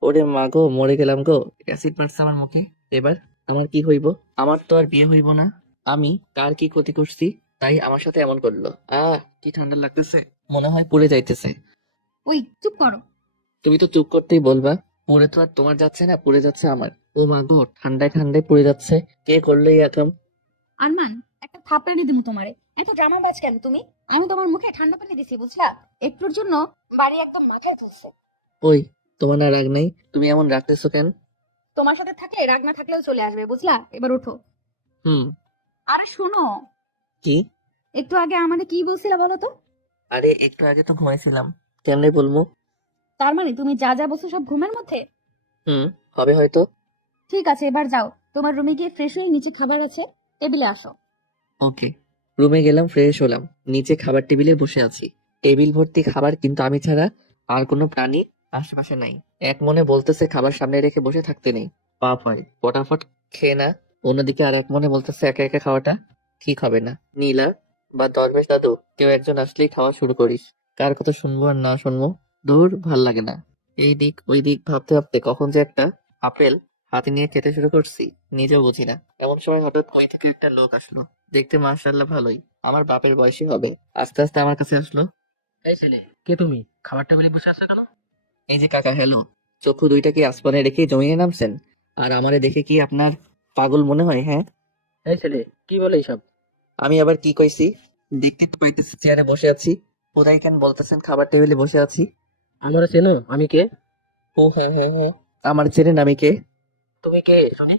ওরে মা গো, মরে গেলাম গো, অ্যাসিড মারছে আমার মুখে। এবার আমার কি হইব? আমার তো আর বিয়ে হইব না। আমি কার কি ক্ষতি করছি তাই আমার সাথে এমন করলো? কি ঠান্ডা লাগতেছে, মনে হয় পুড়ে যাইতেছে। ওই চুপ করো। তুমি তো চুপ করতেই বলবা। পুড়ে তো আর তোমার যাচ্ছে না, পুড়ে যাচ্ছে আমার। ও মা গো, ঠান্ডায় ঠান্ডায় পুড়ে যাচ্ছে। কে করলো এই এরকম? আরমান, একটা থাপড়ানি দিমু তোমারে। এত ড্রামা বাজ কেন তুমি? আমি তোমার মুখে ঠান্ডা পানি দিছি, বুঝলা? একটুর জন্য বাড়ি একদম মাথায় তুলছে। ওই, তোমার না রাগ নাই? তুমি এমন রাখতেছো কেন? তোমার সাথে থাকলে রাগ না থাকলেও চলে আসবে, বুঝলা? এবার ওঠো। হুম। আরে শোনো, কি? একটু আগে আমাদের কি বলছিলা বলো তো? আরে একটু আগে তো ঘুমাইছিলাম, কেমনে বলবো? তার মানে তুমি যা যা বলছো সব ঘুমের মধ্যে? হুম, হবে হয়তো। ঠিক আছে, এবার যাও, তোমার রুমে গিয়ে ফ্রেশ হয়ে নিচে খাবার আছে, টেবিলে আসো। ওকে। রুমে গেলাম, ফ্রেশ হলাম, নিচে খাবার টেবিলে বসে আছি। টেবিল ভর্তি খাবার, কিন্তু আমি ছাড়া আর কোনো প্রাণী আশেপাশে নাই। এক মনে বলতেছে খাবার সামনে রেখে বসে থাকতে নেই, পাপ হয়, ফটাফট খেয়ে না। অন্যদিকে আর এক মনে বলতেছে একা একা খাওয়াটা ঠিক হবে না। নীলা বা দরবেশ দাদু কেউ একজন আসলেই খাওয়া শুরু করিস। কার কথা শুনবো আর না শুনবো, দূর ভাল লাগে না। এই দিক ওই দিক ভাবতে ভাবতে কখন যে একটা আপেল হাতে নিয়ে খেতে শুরু করছি নিজেও বুঝি না। এমন সময় হঠাৎ ওই থেকে একটা লোক আসলো। দেখতে মাশাআল্লাহ ভালোই, আমার বাপের বয়সী হবে। আস্তে আস্তে আমার কাছে আসলো। এই ছেলে, কে তুমি? খাবার টেবিলে বসে আছো কেন? এই যে কাকা, হ্যালো। চক্ষু দুইটা কি আসমানে রেখে জমিয়ে নামছেন? আর আমারে দেখে কি আপনার পাগল মনে হয়? হ্যাঁ, এই ছেলে, কি বলে এইসব? আমি আবার কি কইছি? দেখতে তো পাইতেছি চেয়ারে বসে আছি। কোথায় কেন বলতেছেন খাবার টেবিলে বসে আছি? আমারও চেনো? আমি কে? ও হ্যাঁ হ্যাঁ হ্যাঁ, আমার চেনেন আমি কে? তুমি কে শুনি?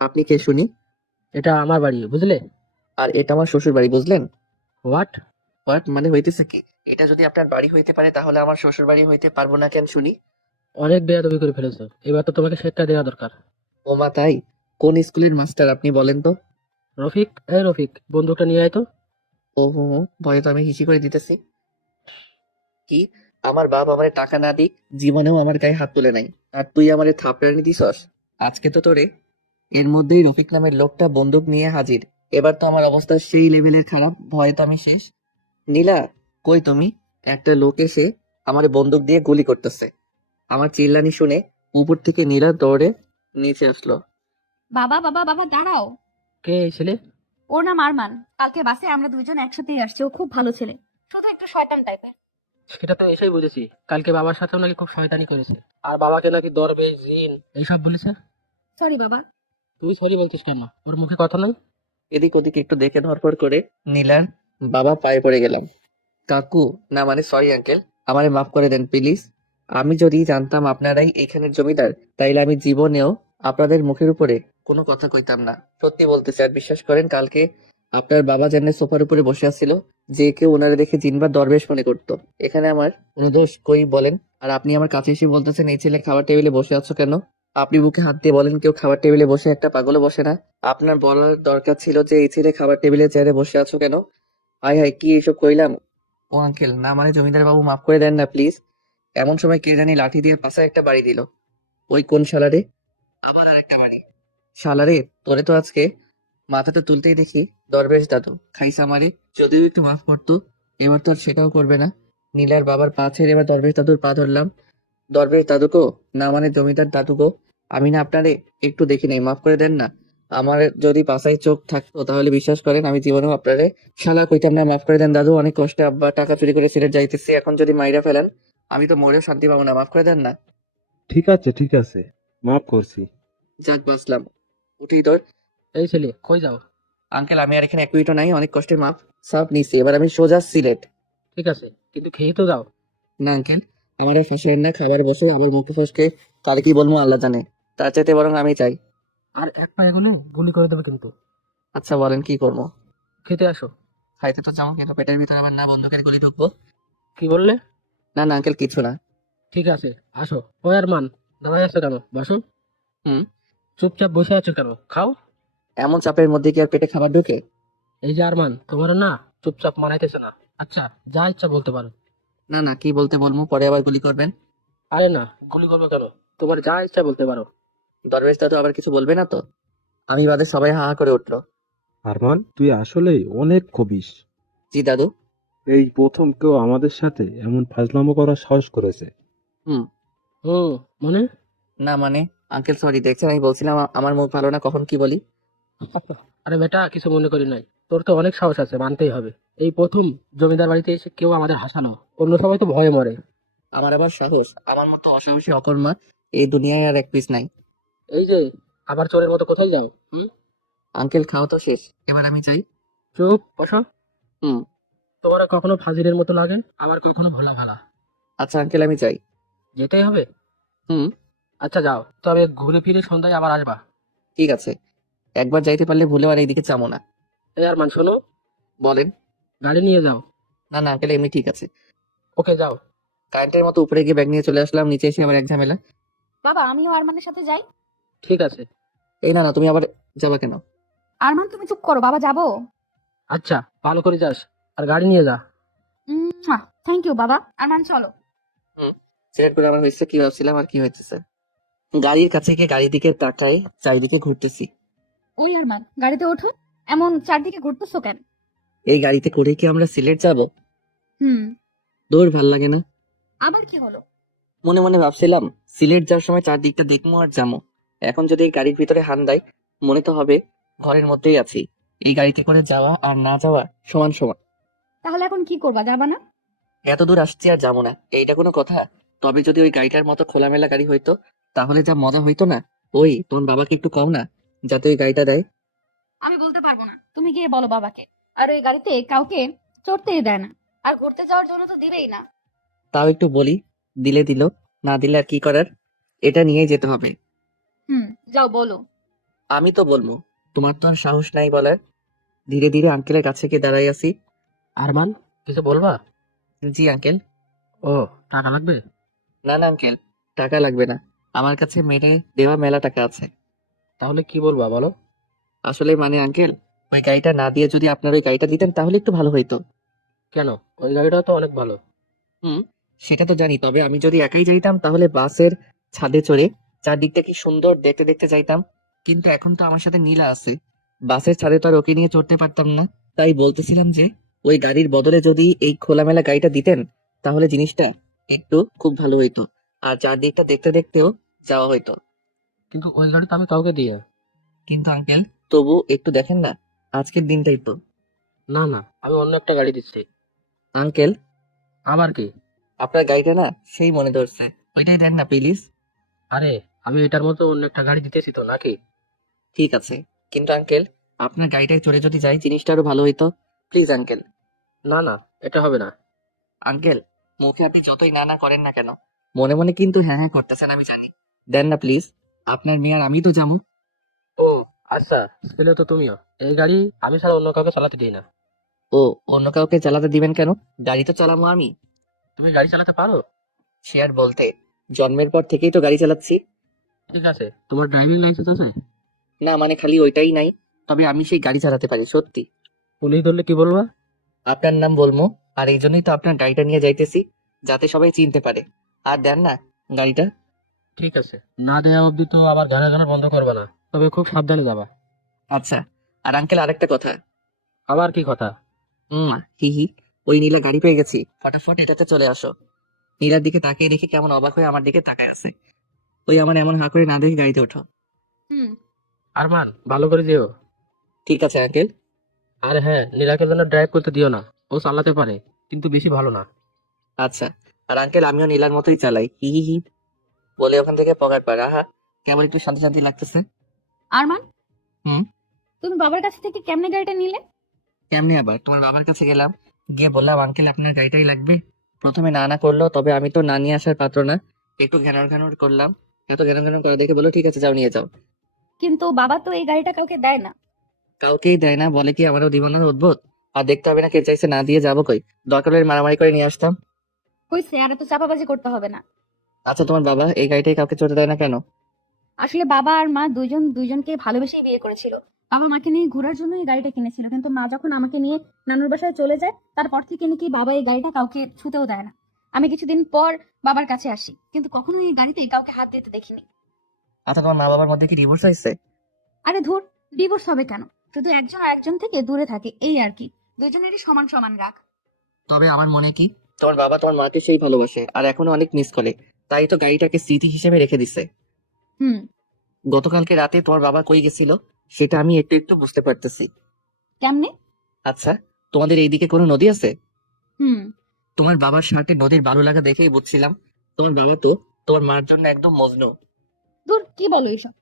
আপনি কে শুনি? এটা আমার বাড়ি, বুঝলে? আর এটা আমার শ্বশুর বাড়ি, বুঝলেন? হোয়াট? হোয়াট মানে হইতেছে কি? এটা যদি আপনার বাড়ি হইতে পারে তাহলে আমার শ্বশুর বাড়ি হইতে পারবো না কেন শুনি? অনেক বেয়াদবি করে ফেলেছো, এবার তো তোমাকে শিক্ষা দেওয়া দরকার। ও মা তাই? কোন স্কুলের মাস্টার আপনি বলেন তো? রফিক, এই রফিক, বন্দুকটা নিয়ে আয় তো। ও হো হো, ভয়ে তো আমি হিসি করে দিতেছি। কি? আমার বাপ আমারে টাকা না দিক জীবনেও আমার গায়ে হাত তুলে নাই, আর তুই আমারে থাপড়ানি দিছস? আজকে তো তোরে। এর মধ্যেই রফিক নামের লোকটা বন্দুক নিয়ে হাজির। এবার তো আমার অবস্থা সেই লেভেলের খারাপ, ভয়ে তো আমি শেষ। নীলা, কই তুমি? একটা লোক এসে আমারে বন্দুক দিয়ে গুলি করতেছে। আমার চিল্লানি শুনে উপর থেকে নীলা দৌড়ে নিচে আসলো। বাবা বাবা বাবা দাঁড়াও। কে এই ছেলে? ওর নাম আরমান। কালকে বাসে আমরা দুইজন একসাথেই আসছি। ও খুব ভালো ছেলে, শুধু একটু শয়তান টাইপের। সেটা তো এসেই বুঝেছি, কালকে বাবার সাথেও নাকি খুব শয়তানি করেছে, আর বাবাকে নাকি দরবেশ জিন এইসব বলেছে। সরি বাবা। তুই সরি বলছিস কেন? ওর মুখে কথা নয়? এদিক ওদিক একটু দেখে ধরপড় করে নীলার বাবা পায়ে পড়ে গেলাম। কাকু, না মানে সরি আঙ্কেল, আমারে মাফ করে দেন প্লিজ। আমি যদি জানতাম আপনারাই এইখানের জমিদার, তাইলে আমি জীবনেও আপনাদের মুখের উপরে কোনো কথা কইতাম না। সত্যি বলতেছি, আর বিশ্বাস করেন কালকে আপনার বাবা যেন সোফার উপরে বসে আছিল, যে কেউ ওনারে দেখে জিনবা দরবেশ মনে করতো। এখানে আমার কোনো দোষ কই বলেন? আর আপনি আমার কাছে এসে বলতেছেন এই ছেলে খাবার টেবিলে বসে আছো কেন? আপনি বুকে হাত দিয়ে বলেন কেউ খাবার টেবিলে বসে একটা পাগলও বসে না? আপনার বলার দরকার ছিল যে এই ছেলে খাবার টেবিলে চেয়ারে বসে আছো কেন? হাই হাই, কি এইসব কইলাম? ও আঙ্কেল, না মানে জমিদার বাবু মাফ করে দেন না প্লিজ। এমন সময় কে জানি লাঠি দিয়ে পাশে একটা বাড়ি দিল। ওই কোন শালারে? আবার আর একটা বাড়ি। শালারে, তোরে তো আজকে মাথাটা তুলতেই দেখি দরবেশ দাদু খাইস আমারে। যদিও একটু মাফ করতো, এবার তো আর সেটাও করবে না। নীলার বাবার পা ছেড়ে এবার দরবেশ দাদুর পা ধরলাম। দরবেশ দাদু গো, না মানে জমিদার দাদু গো, আমি না আপনারে একটু দেখি নাই, মাফ করে দেন না। আমার যদি পাশায় চোখ থাকতো তাহলে বিশ্বাস করেন আমি জীবনেও আপনারে শালা কইতাম না। মাফ করে দেন দাদু, অনেক কষ্টে আব্বা টাকা চুরি করে সিলেট যাইতেছি, এখন যদি মাইরা ফেলেন আমি তো মরেও শান্তি পাবো না। মাফ করে দেন না। ঠিক আছে, মাফ করছি। যাক বাঁচলাম। উঠি তোর। এই ছেলে, কই যাও? আঙ্কেল, আমি আর এখানে এক মিনিটও নাই, অনেক কষ্টের মাপ সাপ নিছি, এবার আমি সোজা সিলেট। ঠিক আছে, কিন্তু খেয়ে তো যাও। না আঙ্কেল, আমার আর ফাঁসাইয়ের না, খাবার বসে আমার মুখে ফসকে কার কি বলবো আল্লাহ জানে। তার চাইতে বরং আমি চাই। আর এক পা এগোলে গুলি করে দেবে কিন্তু। আচ্ছা বলেন কি করবো? খেতে আসো। খাইতে তো যাবো, কিন্তু পেটের ভিতরে আবার না বন্ধুকের গুলি ঢুকবো। কি বললে? না না আঙ্কেল, কিছু না। ঠিক আছে, আসো। ও আর মান, দাঁড়াই আছো কেন? বসো। হুম। চুপচাপ বসে আছো কেন? খাও। এমন চাপের মধ্যে কি আর পেটে খাবার ঢোকে? এই যে আরমান, তোমারও না চুপচাপ মানাইতেছে না। আচ্ছা, যা ইচ্ছা বলতে পারো। না না, কি বলতে বলবো, পরে আবার গুলি করবেন। আরে না, গুলি করবো কেন? তোমার যা ইচ্ছা বলতে পারো। দরবেশ দাদু আবার কিছু বলবে না তো? আমি বাদে সবাই হা হা করে উঠলো। আরমান, তুই আসলেই অনেক খবিস। জি দাদু। এই প্রথম কেউ আমাদের সাথে এমন ফাজলামো করার সাহস করেছে। হুম। ও, মানে? না মানে আঙ্কেল সরি, দেখছেন আমি বলছিলাম আমার মুখ ভালো না, কখন কি বলি। আরে বেটা, কিছু মনে করি নাই। তোর তো অনেক সাহস আছে, মানতেই হবে। এই প্রথম জমিদার বাড়িতে এসে কেউ আমাদের হাসানো। অন্য সবাই তো ভয়ে মরে। আমার আবার সাহস? আমার মতো অসাহসী অকর্মা এই দুনিয়ায় আর এক পিস নাই। এই যে, আবার চোরের মতো কোথায় যাও? আঙ্কেল খাওয়া তো শেষ, এবার আমি চাই। চুপ বসো। হুম। তোমার কখনো ফাজিলের মতো লাগে, আবার কখনো ভোলা ভালা। আচ্ছা আঙ্কেল, আমি চাই। যেতেই হবে? হুম। আচ্ছা যাও, তবে ঘুরে ফিরে সন্ধ্যায় আবার আসবা। ঠিক আছে, একবার যাইতে পারলে ভুলেও আর এইদিকে চামো না। এই আর মান, শোনো। বলেন। গাড়ি নিয়ে যাও। না না আঙ্কেল, এমনি ঠিক আছে। ওকে, যাও। কারেন্টের মতো উপরে গিয়ে ব্যাগ নিয়ে চলে আসলাম, নিচে এসে আমার এক ঝামেলা। বাবা আমিও আরমানের সাথে যাই। ঠিক আছে। এই না না, তুমি আবার যাবা কেন? আরমান তুমি চুপ করো, বাবা যাবো। আচ্ছা, ভালো করে যাস, আর গাড়ি নিয়ে যা। থ্যাংক ইউ বাবা। আরমান চলো। হুম। সিলেক্ট করে আমার হয়েছে কি ভাবছিলাম আর কি হইতেছে। গাড়ির কাছে গিয়ে গাড়ির দিকে তাকাই, চারিদিকে ঘুরতেছি। ওই আরমান, গাড়িতে ওঠো। এমন চারদিকে ঘুরতেছো কেন? এই গাড়িতে করে কি আমরা সিলেট যাব? হুম। দূর ভাল লাগে না। আবার কি হলো? মনে মনে ভাবছিলাম সিলেট যাওয়ার সময় চারদিকটা দেখবো আর যাবো। এখন যদি এই গাড়ির ভিতরে হান দেয়, মনে তো হবে ঘরের মধ্যেই আছি। এই গাড়িতে করে যাওয়া আর না যাওয়া সমান সমান। তাহলে এখন কি করবা, যাবা না? এত দূর আসছি আর যাবো না, এইটা কোনো কথা? তবে যদি ওই গাড়িটার মতো খোলামেলা গাড়ি হইতো, তাহলে যা মজা হইতো না। ওই তোমার বাবাকে একটু কও না, যাতে ওই গাড়িটা দেয়। আমি বলতে পারবো না, তুমি গিয়ে বলো বাবাকে। আর ওই গাড়িতে কাউকে চড়তেই দেয় না, আর ঘুরতে যাওয়ার জন্য তো দিবেই না। তাও একটু বলি, দিলে দিল, না দিলে আর কি করার, এটা নিয়েই যেতে হবে। হুম, যাও বলো। আমি তো বলবো, তোমার তো আর সাহস নাই বলার। ধীরে ধীরে আঙ্কেলের কাছে গিয়ে দাঁড়াই আছি। আরমান, কিছু বলবা? জি আঙ্কেল। ও, টাকা লাগবে? না না আঙ্কেল, টাকা লাগবে না, আমার কাছে মেরে দেওয়া মেলা টাকা আছে। তাহলে কি বলবা বলো। আসলে মানে আঙ্কেল, ওই গাড়িটা না দিয়ে যদি আপনার ওই গাড়িটা দিতেন তাহলে একটু ভালো হইতো। কেন? ওই গাড়িটা তো অনেক ভালো। হুম, সেটা তো জানি, তবে আমি যদি একাই যাইতাম তাহলে বাসের ছাদে চড়ে চারদিকটা কি সুন্দর দেখতে দেখতে যাইতাম। কিন্তু এখন তো আমার সাথে নীলা আছে, বাসের ছাদে তো আর ওকে নিয়ে চড়তে পারতাম না। তাই বলতেছিলাম যে ওই গাড়ির বদলে যদি এই খোলামেলা গাড়িটা দিতেন, তাহলে জিনিসটা একটু খুব ভালো হইতো, আর চারদিকটা দেখতে দেখতেও যাওয়া হইতো। কিন্তু ওই গাড়ি তো আমি কাউকে দিয়ে। কিন্তু আঙ্কেল, তবু একটু দেখেন না, আজকের দিনটাই তো। না না, আমি অন্য একটা গাড়ি দিচ্ছি। আঙ্কেল, আবার কি? আপনার গাড়িটা না সেই মনে ধরছে, ওইটাই দেন না প্লিজ। আরে, আমি এটার মতো অন্য একটা গাড়ি দিতেছি তো নাকি? ঠিক আছে, কিন্তু আঙ্কেল, আপনার গাড়িটায় চড়ে যদি যাই জিনিসটা আরো ভালো হইতো। Please uncle. না না, এটা হবে না। আঙ্কেল, মুখে আপনি যতই না না করেন না কেন, মনে মনে কিন্তু হ্যাঁ হ্যাঁ করতেছেন আমি জানি। দেন না প্লিজ, আপনার মেয়ে আর আমি তো যাবো। ও আচ্ছা, ছেলে তো তুমিও। এই গাড়ি আমি ছাড়া অন্য কাউকে চালাতে দিই না। ও, অন্য কাউকে চালাতে দিবেন কেন? গাড়ি তো চালাবো আমি। তুমি গাড়ি চালাতে পারো? সে আর বলতে, জন্মের পর থেকেই তো গাড়ি চালাচ্ছি। ঠিক আছে, তোমার ড্রাইভিং লাইসেন্স আছে? না মানে খালি ওইটাই নাই, তবে আমি সেই গাড়ি চালাতে পারি সত্যি। পুলিশ ধরলে কি বলবা? আপনার নাম বলবো, আর এই জন্যই তো আপনার গাড়িটা নিয়ে যাইতেছি, যাতে সবাই চিনতে পারে। আর দেন না গাড়িটা। ঠিক আছে, না দেওয়া অবধি তো আবার গানা গানা বন্ধ করবে না, তবে খুব সাবধানে যাবা। আচ্ছা, আর আঙ্কেল আরেকটা কথা। আবার কি কথা? হি হি, ওই নীলা গাড়ি পেয়ে গেছি, ফটাফট এটাতে চলে আসো। নীলার দিকে তাকিয়ে দেখি কেমন অবাক হয়ে আমার দিকে তাকায় আছে। ওই আমার এমন হাঁ করে না দেখে গাড়িতে ওঠো। হুম। আরমান, ভালো করে দিও। ঠিক আছে আঙ্কেল। আর হ্যাঁ, নীলাকে যেন ড্রাইভ করতে দিও না। ও চালাতে পারে, কিন্তু বেশি ভালো না। আচ্ছা, আর আঙ্কেল আমিও নীলার মতোই চালাই, হি হি হি বলে ওখান থেকে পকেট পার। আহা, কেমন একটু শান্তি শান্তি লাগতেছে। আরমান, হুম। তুমি বাবার কাছ থেকে কেমনে গাড়িটা নিলে? কেমনে আবার? তোমার বাবার কাছে গেলাম, গিয়ে বললাম আঙ্কেল আপনার গাড়িটাই লাগবে। প্রথমে না না করলো, তবে আমি তো না নিয়ে আসার পাত্র না, একটু ঘ্যানর ঘ্যানর করলাম। এত ঘ্যানর ঘ্যানর করে দেখে বলো ঠিক আছে যাও নিয়ে যাও। কিন্তু বাবা তো এই গাড়িটা কাউকে দেয় না। কাউকেই দেয় না বলে কি আমারও দিব না উদ্ভুত? আর দেখতে হবে না কে চাইছে, না দিয়ে যাবো কই? দরকার হলে মারামারি করে নিয়ে আসতাম। হয়েছে, আর এত চাপাবাজি করতে হবে না। আচ্ছা, তোমার বাবা এই গাড়িটাই কাউকে চড়তে দেয় না কেন? আসলে বাবা আর মা দুইজন দুইজনকে ভালোবেসেই বিয়ে করেছিল। বাবা মাকে নিয়ে ঘোরার জন্য এই গাড়িটা কিনেছিল, কিন্তু মা যখন আমাকে নিয়ে নানুর বাসায় চলে যায়, তারপর থেকে নাকি বাবা এই গাড়িটা কাউকে ছুতেও দেয় না। আমি কিছুদিন পর বাবার কাছে আসি, কিন্তু কখনো এই গাড়িতে কাউকে হাত দিতে দেখিনি। আচ্ছা, তোমার মা বাবার মধ্যে কি ডিভোর্স হয়েছে? আরে ধুর, ডিভোর্স হবে কেন? শুধু একজন আর একজন থেকে দূরে থাকে, এই আর কি। দুজনেরই সমান সমান রাগ। তবে আমার মনে কি, তোমার বাবা তোমার মাকে সেই ভালোবাসে আর এখনো অনেক মিস করে, তাই তো গাড়িটাকে স্মৃতি হিসেবে রেখে দিছে। হুম। গতকালকে রাতে তোমার বাবা কই গেছিল সেটা আমি একটু একটু বুঝতে পারতেছি। কেমনে? আচ্ছা, তোমাদের এইদিকে কোনো নদী আছে? হুম। তোমার বাবার শার্টে নদীর বালু লাগা দেখেই বুঝছিলাম তোমার বাবা তো তোমার মার জন্য একদম মজনু। দূর, কি বলো এসব?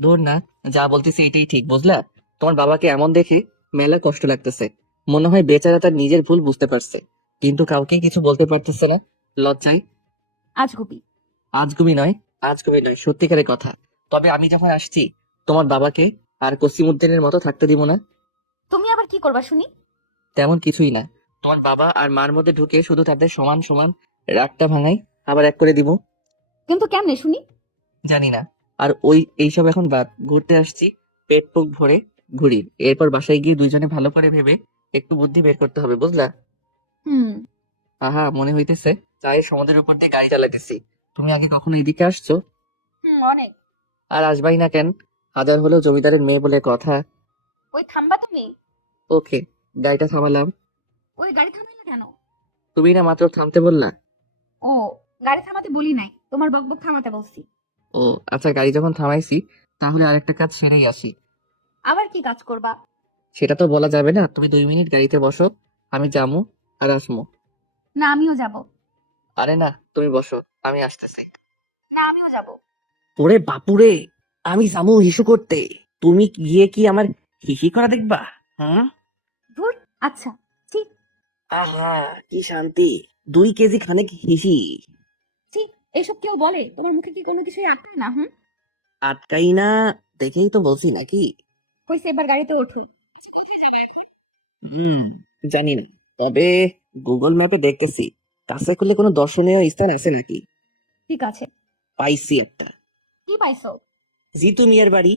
ধুর না, যা বলতেছি এটাই ঠিক, বুঝলা? তোমার বাবাকে এমন দেখে মেলা কষ্ট লাগতেছে, মনে হয় বেচারা তার নিজের ভুল বুঝতে পারছে, কিন্তু কাউকে কিছু বলতে পারতেছে না, লজ্জায়। আজগুবি। আজগুবি নয়, আজগুবি নয়, সত্যিকারের কথা। তবে আমি যখন আসছি, তোমার বাবাকে আর কসিমউদ্দিনের মতো থাকতে দিব না। তুমি আবার কি করবা শুনি? তেমন কিছুই না, তোমার বাবা আর মার মধ্যে ঢুকে শুধু তাদের সমান সমান রাগটা ভাঙাই, আবার এক করে দিব। কিন্তু কেমনে শুনি? জানি না। আর ওই এইসব এখন বাদ, ঘুরতে আসছি, পেট পুক ভরে ঘুরি, এরপর বাসায় গিয়ে দুইজনে ভালো করে ভেবে একটু বুদ্ধি বের করতে হবে, বুঝলা? হুম। আহা, মনে হইতেছে চায়ের সমুদ্রের উপর দিয়ে গাড়ি চালাইতেছি। তুমি আগে কখনো এদিকে আসছো? হুম, অনেক। আর আসবাই না কেন? হাজার হলেও জমিদারের মেয়ে বলে কথা। ওই থামবা তুমি। ওকে, গাড়িটা থামালাম। ওই গাড়ি থামাইলা কেন? তুমি না মাত্র থামতে বললা। ও, গাড়ি থামাতে বলি নাই, তোমার বকবক থামাতে বলছি। ও আচ্ছা, গাড়ি যখন থামাইছি তাহলে আরেকটা কাজ সেরেই আসি। আবার কি কাজ করবা? সেটা তো বলা যাবে না, তুমি 2 মিনিট গাড়িতে বসো, আমি যামু আর আসমু। না আমিও যাব। আরে না, তুমি বসো, আমি আসতেছি। না আমিও যাব। ওরে বাপুরে, আমি যামু হিসু করতে, তুমি গিয়ে কি আমার হিহি করা দেখবা? হুম। ধুর। আচ্ছা ঠিক। আহা, কি শান্তি, 2 কেজি খানেক হিসি। ঠিক। এসব কেউ বলে? তোমার মুখে কি কোনো কিছুই আটকায় না? হুম। আটকাই না দেখেই তো বলছি নাকি। হয়েছে, এবার গাড়িতে উঠুই। আচ্ছা কোথায় যাবা এখন? হুম, জানি না, তবে গুগল ম্যাপে দেখতেছি কাছে করলে কোনো দর্শনীয় স্থান আছে নাকি। ঠিক আছে। পাইছি একটা, কি পাইছো? জিতু মিয়ার বাড়ি।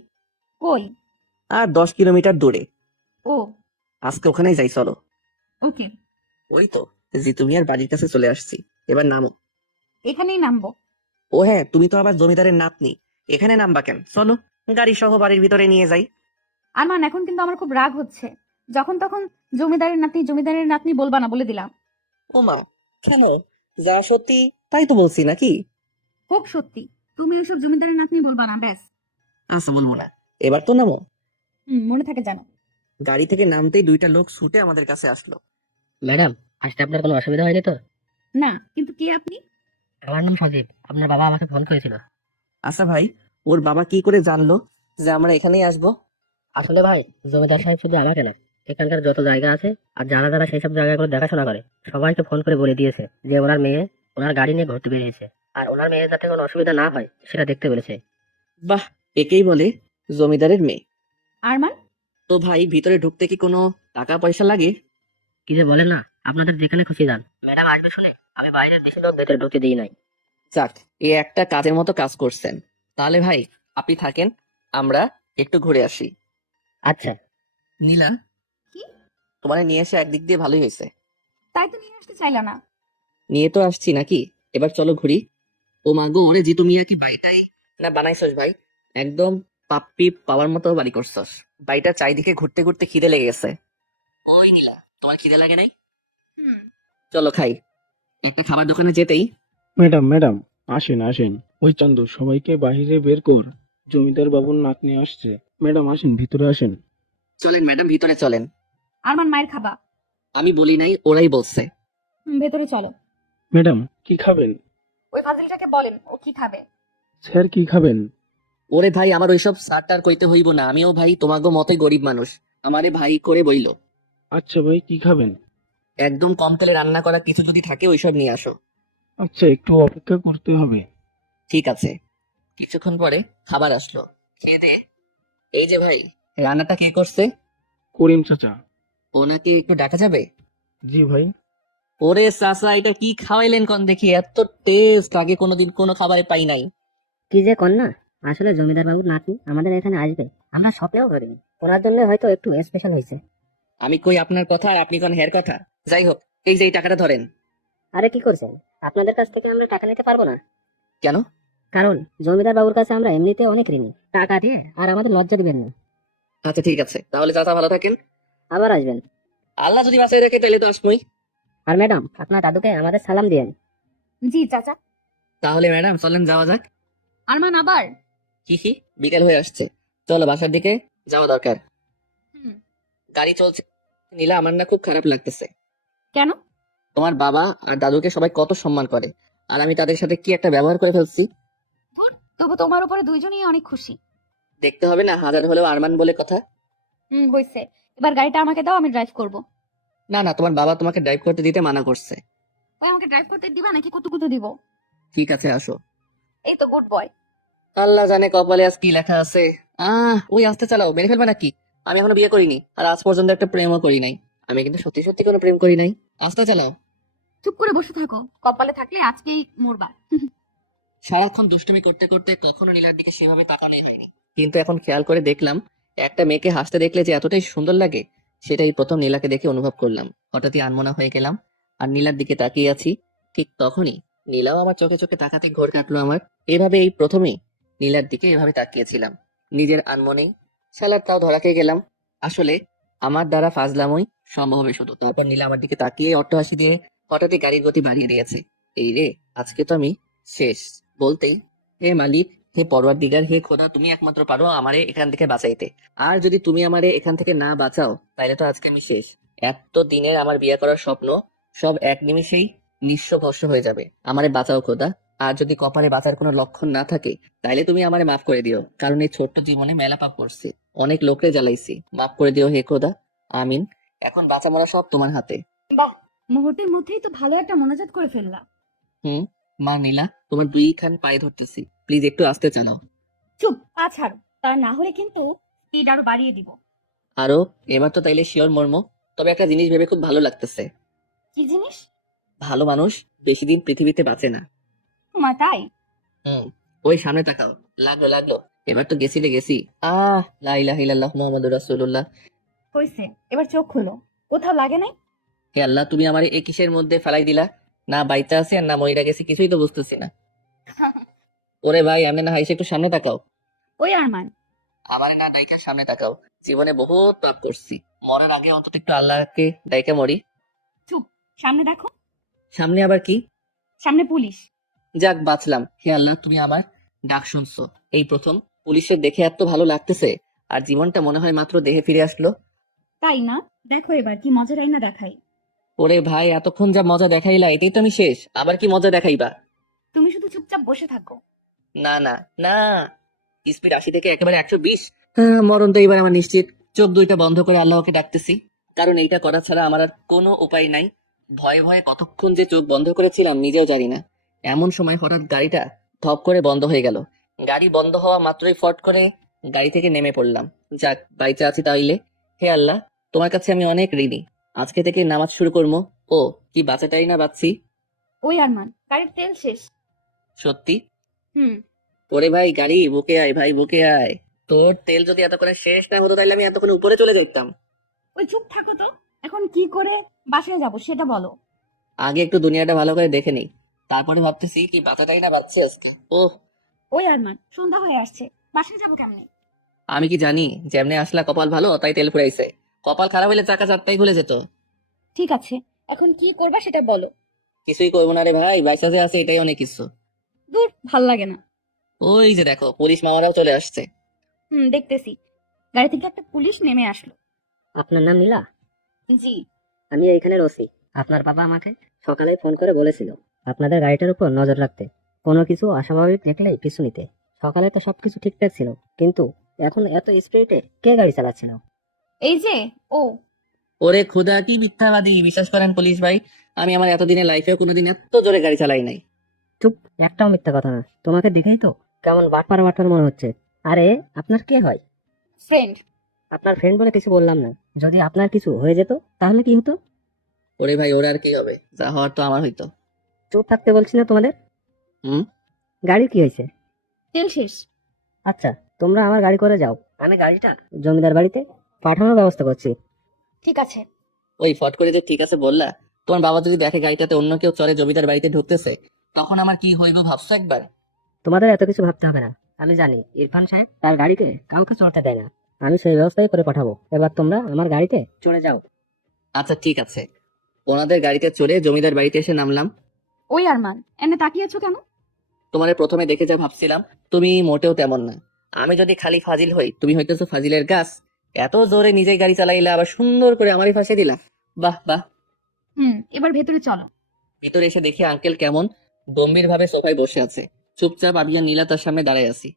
কই? আর 10 কিলোমিটার দূরে। ও। আজকে ওখানেই যাই, চলো। ওকে। ওই তো, জিতু মিয়ার বাড়ির কাছে চলে আসছি, এবার নামো। এখানেই নামবো? ও হ্যাঁ, তুমি তো আবার জমিদারের নাতনি, এখানে নামবা কেন? চলো, গাড়ি সহ বাড়ির ভিতরে নিয়ে যাই। আরমান, এখন কিন্তু আমার খুব রাগ হচ্ছে। যখন তখন জমিদারের নাতনি জমিদারের নাতনি বলবা না, বলে দিলাম। ও মা, কেন? যা সত্যি তাই তো বলছি নাকি। হোক সত্যি, তুমি ওইসব জমিদারের নাতনি বলবা না, ব্যাস। আচ্ছা, বলবো না, এবার তো নামো। মনে থাকে জানো। গাড়ি থেকে নামতেই 2টা লোক ছুটে আমাদের কাছে আসলো। ম্যাডাম, আসতে আপনার কোনো অসুবিধা হয়নি তো? না, কিন্তু কে আপনি? আমার নাম সজীব, আপনার বাবা আমাকে ফোন করেছিল। আচ্ছা ভাই, ওর বাবা কি করে জানলো যে আমরা এখানেই আসবো? আসলে ভাই, জমিদার সাহেব শুধু আমাকে না, এখানকার যত জায়গা আছে আর যারা যারা সেই সব জায়গাগুলো দেখাশোনা করে সবাইকে ফোন করে বলে দিয়েছে যে ওনার মেয়ে ওনার গাড়ি নিয়ে ঘুরতে বেরিয়েছে, আর ওনার মেয়ের যাতে কোনো অসুবিধা না হয় সেটা দেখতে বলেছে। বাহ, একেই বলে জমিদারের মেয়ে। আরমান। তো ভাই, ভিতরে ঢুকতে কি কোনো টাকা পয়সা লাগে? কি যে বলেন না, আপনাদের যেখানে খুশি যান। ম্যাডাম আসবে শুনে আমি বাইরের বেশি লোক ভেতরে ঢুকতে দিই নাই। যাক, এ একটা কাজের মতো কাজ করছেন। তাহলে ভাই, আপনি থাকেন, আমরা একটু ঘুরে আসি। আচ্ছা। নীলা, কি? তোমার নিয়ে এসে একদিক দিয়ে ভালোই হয়েছে। তাই তো নিয়ে আসতে চাইলা না। নিয়ে তো আসছি নাকি, এবার চলো ঘুরি। ও মা গো, ওরে জিতু মিয়া কি বাড়িটাই না বানাইছস ভাই, একদম পাপ্পি পাওয়ার মতো বাড়ি করছস। বাড়িটা চারিদিকে ঘুরতে ঘুরতে খিদে লেগে গেছে। ওই নীলা, তোমার খিদে লাগে নাই? চলো খাই। একটা খাবার দোকানে যেতেই, ম্যাডাম ম্যাডাম, আসেন আসেন। ওই চান্দু, সবাইকে বাইরে বের কর, জমিদার বাবুর নাতনি আসছে। ম্যাডাম আসেন, ভিতরে আসেন। চলেন ম্যাডাম, ভিতরে চলেন। আরমান, মায়ের খাবা? আমি বলি নাই, ওরাই বলছে। ভেতরে চলো। ম্যাডাম কি খাবেন? ওই ফাজিলটাকে বলেন ও কি খাবে। স্যার কি খাবেন? ওরে ভাই, আমার ওইসব সারটার কইতে হইব না, আমিও ভাই তোমাগো মতে গরিব মানুষ, আমারে ভাই করে বইল। আচ্ছা ভাই, কি খাবেন? একদম কম তেলে রান্না করা কিছু যদি থাকে ওইসব নিয়ে আসো। আচ্ছা, একটু অপেক্ষা করতে হবে। ঠিক আছে। কিছুক্ষণ পরে খাবার আসলো, খেয়ে দে। এই যে ভাই, রান্নাটা কে করছে? করিম চাচা। ওনাকে একটু ডাকা যাবে? জি ভাই। ওরে চাচা, এটা কি খাওয়াইলেন কোন দেখি, এত টেস্ট আগে কোনোদিন কোনো খাবারে পাই নাই। কি যে কর না, আসলে জমিদার বাবুর নাতনি আমাদের এখানে আসবে, আমরা স্বপ্নেও ভাবিনি। ওনার জন্য হয়তো একটু স্পেশাল হয়েছে। আমি কই আপনার কথা আর আপনি কোন হের কথা। যাই হোক, এই যে এই টাকাটা ধরেন। আরে কি করছেন, আপনাদের কাছ থেকে আমরা টাকা নিতে পারবো না। কেন? কারণ জমিদার বাবুর কাছে আমরা এমনিতে অনেক ঋণী, টাকা দিয়ে আর আমাদের লজ্জা দিবেন না। আচ্ছা ঠিক আছে, তাহলে চাচা ভালো থাকেন। আবার আসবেন। আল্লাহ যদি বাঁচাই রেখে তাহলে তো আসমই। আর ম্যাডাম, আপনার দাদুকে আমাদের সালাম দিয়েন। জি চাচা। তাহলে ম্যাডাম চলেন যাওয়া যাক। আরমান আবার? কি বিকেল হয়ে আসছে, চলো বাসার দিকে যাওয়া দরকার। হুম। গাড়ি চলছে। নীলা, আমার না খুব খারাপ লাগতেছে। কেন? তোমার বাবা আর দাদুকে সবাই কত সম্মান করে, আর আমি তাদের সাথে কি একটা ব্যবহার করে ফেলছি। তবু তোমার উপরে দুইজনই অনেক খুশি। দেখতে হবে না, হাজার হলেও আরমান বলে কথা। হয়েছে, এবার গাড়িটা আমাকে দাও, আমি ড্রাইভ করব। না না, তোমার বাবা তোমাকে ড্রাইভ করতে দিতে মানা করছে। ওই আমাকে ড্রাইভ করতে দিবা নাকি কুতু কুতু দিব? ঠিক আছে, আসো। এই তো গুড বয়। আল্লাহ জানে কপালে আজ কি লেখা আছে। ওই আস্তে চালাও, মেরে ফেলবে নাকি? আমি এখনো বিয়ে করিনি, আর আজ পর্যন্ত একটা প্রেমও করি নাই। আমি কিন্তু সত্যি সত্যি কোনো প্রেম করি নাই। আস্তে চালাও। চুপ করে বসে থাকো, কপালে থাকলে আজকেই মরবা। সারাক্ষণ দুষ্টুমি করতে করতে কখনো নীলার দিকে সেভাবে তাকানোই হয়নি, কিন্তু এখন খেয়াল করে দেখলাম, একটা মেয়েকে হাসতে দেখলে যে এতটাই সুন্দর লাগে, সেটাই প্রথম নীলাকে দেখে অনুভব করলাম। হঠাৎই আনমনা হয়ে গেলাম, আর নীলার দিকে তাকিয়ে আছি। ঠিক তখনই নীলাও আমার চোখে চোখে তাকাতে ঘোর কাটলো আমার। এভাবে এই প্রথমেই নীলার দিকে এভাবে তাকিয়েছিলাম, নিজের আনমনেই। শালার তাও ধরা খেয়ে গেলাম। আসলে আমার দ্বারা ফাজলামই সম্ভব হবে শুধু। তারপর নীলা আমার দিকে তাকিয়ে অট্টহাসি দিয়ে হঠাৎই গাড়ির গতি বাড়িয়ে দিয়েছে। এই রে, আজকে তো আমি শেষ। বলতেই, হে মালিক, হে পরওয়ারদিগার, হে খোদা, তুমি একমাত্র পারো আমারে এখান থেকে বাঁচাইতে। আর যদি তুমি আমারে এখান থেকে না বাঁচাও তাহলে তো আজকে আমি শেষ। এত দিনের আমার বিয়ে করার স্বপ্ন সব এক নিমিষেই নিঃস্ব ভস্ম হয়ে যাবে। আমারে বাঁচাও খোদা। আর যদি কপালে বাঁচার কোনো লক্ষণ না থাকে তাইলে তুমি আমারে মাফ করে দিও, কারণ এই ছোট্ট জীবনে মেলা পাপ করছি, অনেক লোকরে জ্বালাইছি। মাফ করে দিও হে খোদা। আমিন। এখন বাঁচা মরা সব তোমার হাতে। বাহ, মুহূর্তের মধ্যেই তো ভালো একটা মনোজাত করে ফেললা। হুম। মা নীলা, তোমার দুইখান পায়ে ধরতেছি, প্লিজ একটু আস্তে চালাও। চুপ, পা ছাড়ো, তা না হলে কিন্তু স্পিড আরো বাড়িয়ে দিব। আরো, এবার তো তাইলে শিওর মর্ম। তবে একটা জিনিস ভেবে খুব ভালো লাগতেছে। কি জিনিস? ভালো মানুষ বেশি দিন পৃথিবীতে বাঁচে না। তোমার তাই? হুম। ওই সামনে তাকাও। লাগলো লাগলো। এবার তো গেছি। লা ইলাহা ইল্লাল্লাহ মুহাম্মাদুর রাসূলুল্লাহ। হয়েছে, এবার চোখ খুলো। কোথাও লাগে নাই? হে আল্লাহ, তুমি আমার এই কিসের মধ্যে ফেলাই দিলা? না বাইতে আছে আর না মইরা গেছি, কিছুই তো বুঝতেছি না। ওরে ভাই, এমনি না হাইসে একটু সামনে তাকাও। ওই আরমান, আমারে না ডাইকা সামনে তাকাও। জীবনে বহুত পাপ করছি, মরার আগে অন্তত একটু আল্লাহকে ডাইকা মরি। চুপ, সামনে দেখো। সামনে আবার কি? সামনে পুলিশ। যাক, বাঁচলাম। হে আল্লাহ, তুমি আমার ডাক শুনছো। এই প্রথম পুলিশের দেখে এত ভালো লাগতেছে, আর জীবনটা মনে হয় মাত্র দেহে ফিরে আসলো। তাই না? দেখো এবার কি মজার আইনা দেখাই। ওরে ভাই, এতক্ষণ যা মজা দেখাইলা এটাই তো আমি শেষ, আবার কি মজা দেখাইবা? তুমি শুধু চুপচাপ বসে থাকো। না না না, স্পিড 80 থেকে একেবারে 120। মরণ তো এবার আমার নিশ্চিত। চোখ দুইটা বন্ধ করে আল্লাহকে ডাকতেছি, কারণ এইটা করা ছাড়া আমার আর কোনো উপায় নাই। ভয়ে ভয়ে কতক্ষণ যে চোখ বন্ধ করেছিলাম নিজেও জানি না। এমন সময় হঠাৎ গাড়িটা ধপ করে বন্ধ হয়ে গেল। গাড়ি বন্ধ হওয়া মাত্রই ফট করে গাড়ি থেকে নেমে পড়লাম। যাক, বাইচা আছি তাইলে। হে আল্লাহ, তোমার কাছে আমি অনেক ঋণী। আজকে থেকে নামাজ শুরু করবো। ও কি বাঁচাটাই না বাঁচছি। ওই আরমান, গাড়ির তেল শেষ। সত্যি? হুম। ওরে ভাই, গাড়ি বুকে আয় ভাই, বুকে আয়। তোর তেল যদি এত করে শেষ না হতো তাহলে আমি এতক্ষণ উপরে চলে যেতাম। ওই চুপ থাকো তো। এখন কি করে বাসায় যাব সেটা বলো। আগে একটু দুনিয়াটা ভালো করে দেখে নিই, তারপরে ভাবতেছি কি বাঁচাটাই না বাঁচছি আজকে। ওহ, ওই আরমান, সন্ধ্যা হয়ে আসছে, বাসায় যাবো কেমনে? আমি কি জানি যেমনে আসলা কপাল ভালো তাই তেল ফুরাইছে। কপাল খারাপ হলে চাকা চারটাই খুলে যেত। ঠিক আছে, এখন কি করবা সেটা বলো। কিছুই করবো না রে ভাই, বাইসা যে আছে এটাই অনেক কিছু। দূর, ভাল লাগে না। ওই যে দেখো, পুলিশ মামারাও চলে আসছে। দেখতেছি। গাড়ি থেকে একটা পুলিশ নেমে আসলো। আপনার নাম নীলা? জি। আমি এইখানে ওসি। আপনার বাবা আমাকে সকালে ফোন করে বলেছিল আপনাদের গাড়িটার উপর নজর রাখতে, কোনো কিছু অস্বাভাবিক দেখলেই পিছু নিতে। সকালে তো সবকিছু ঠিকঠাক ছিল, কিন্তু এখন এত স্পিডে কে গাড়ি চালাচ্ছিল? এই যে ও। ওরে খোদা, কি মিথ্যাবাদী! বিশ্বাস করেন পুলিশ ভাই, আমি আমার এতদিনের লাইফেও কোনোদিন এত জোরে গাড়ি চালাই নাই। চুপ, একটাও মিথ্যা কথা না। তোমাকে দেখেই তো কেমন বাটপার বাটপার মনে হচ্ছে। আরে, আপনার কে হয়? ফ্রেন্ড। আপনার ফ্রেন্ড বলে কিছু বললাম না। যদি আপনার কিছু হয়ে যেত তাহলে কি হতো? ওরে ভাই, ওরা আর কি হবে, যা হওয়ার তো আমার হইতো। চুপ থাকতে বলছি না তোমাদের? হুম। গাড়ির কি হয়েছে? তেল শেষ। আচ্ছা, তোমরা আমার গাড়ি করে যাও, আমি গাড়িটা জমিদার বাড়িতে পাঠানোর ব্যবস্থা করছি। ঠিক আছে। ওই ফট করে যে ঠিক আছে বললা, তোমার বাবা যদি দেখে গাড়িটাতে অন্য কেউ চলে জমিদার বাড়িতে ঢুকতেছে, তখন আমার কি হইব ভাবছো একবার? তোমাদের এত কিছু ভাবতে হবে না। আমি জানি ইরফান সাহেব তার গাড়িতে কাউকে চড়তে দেয় না। আমি সেই ব্যবস্থাই করে পাঠাবো। এবার তোমরা আমার গাড়িতে চড়ে যাও। আচ্ছা ঠিক আছে। ওনাদের গাড়িতে চড়ে জমিদার বাড়িতে এসে নামলাম। ওই আরমান, এনে তাকিয়েছো কেন? তোমারে প্রথমে দেখে যা ভাবছিলাম, তুমি মোটেও তেমন না। আমি যদি খালি ফাজিল হই, তুমি হইতেছো ফাজিলের গাছ। এত জোরে নিজেই গাড়ি চালাইলা, আবার সুন্দর করে আমারই ফাঁসে দিলা। বাহ বাহ। এবার ভেতরে চলো। ভিতরে এসে দেখি আঙ্কেল কেমন গম্ভীর ভাবে সোফায় বসে আছে। চুপচাপ আমি আর নীলা তার সামনে দাঁড়ায় আছি।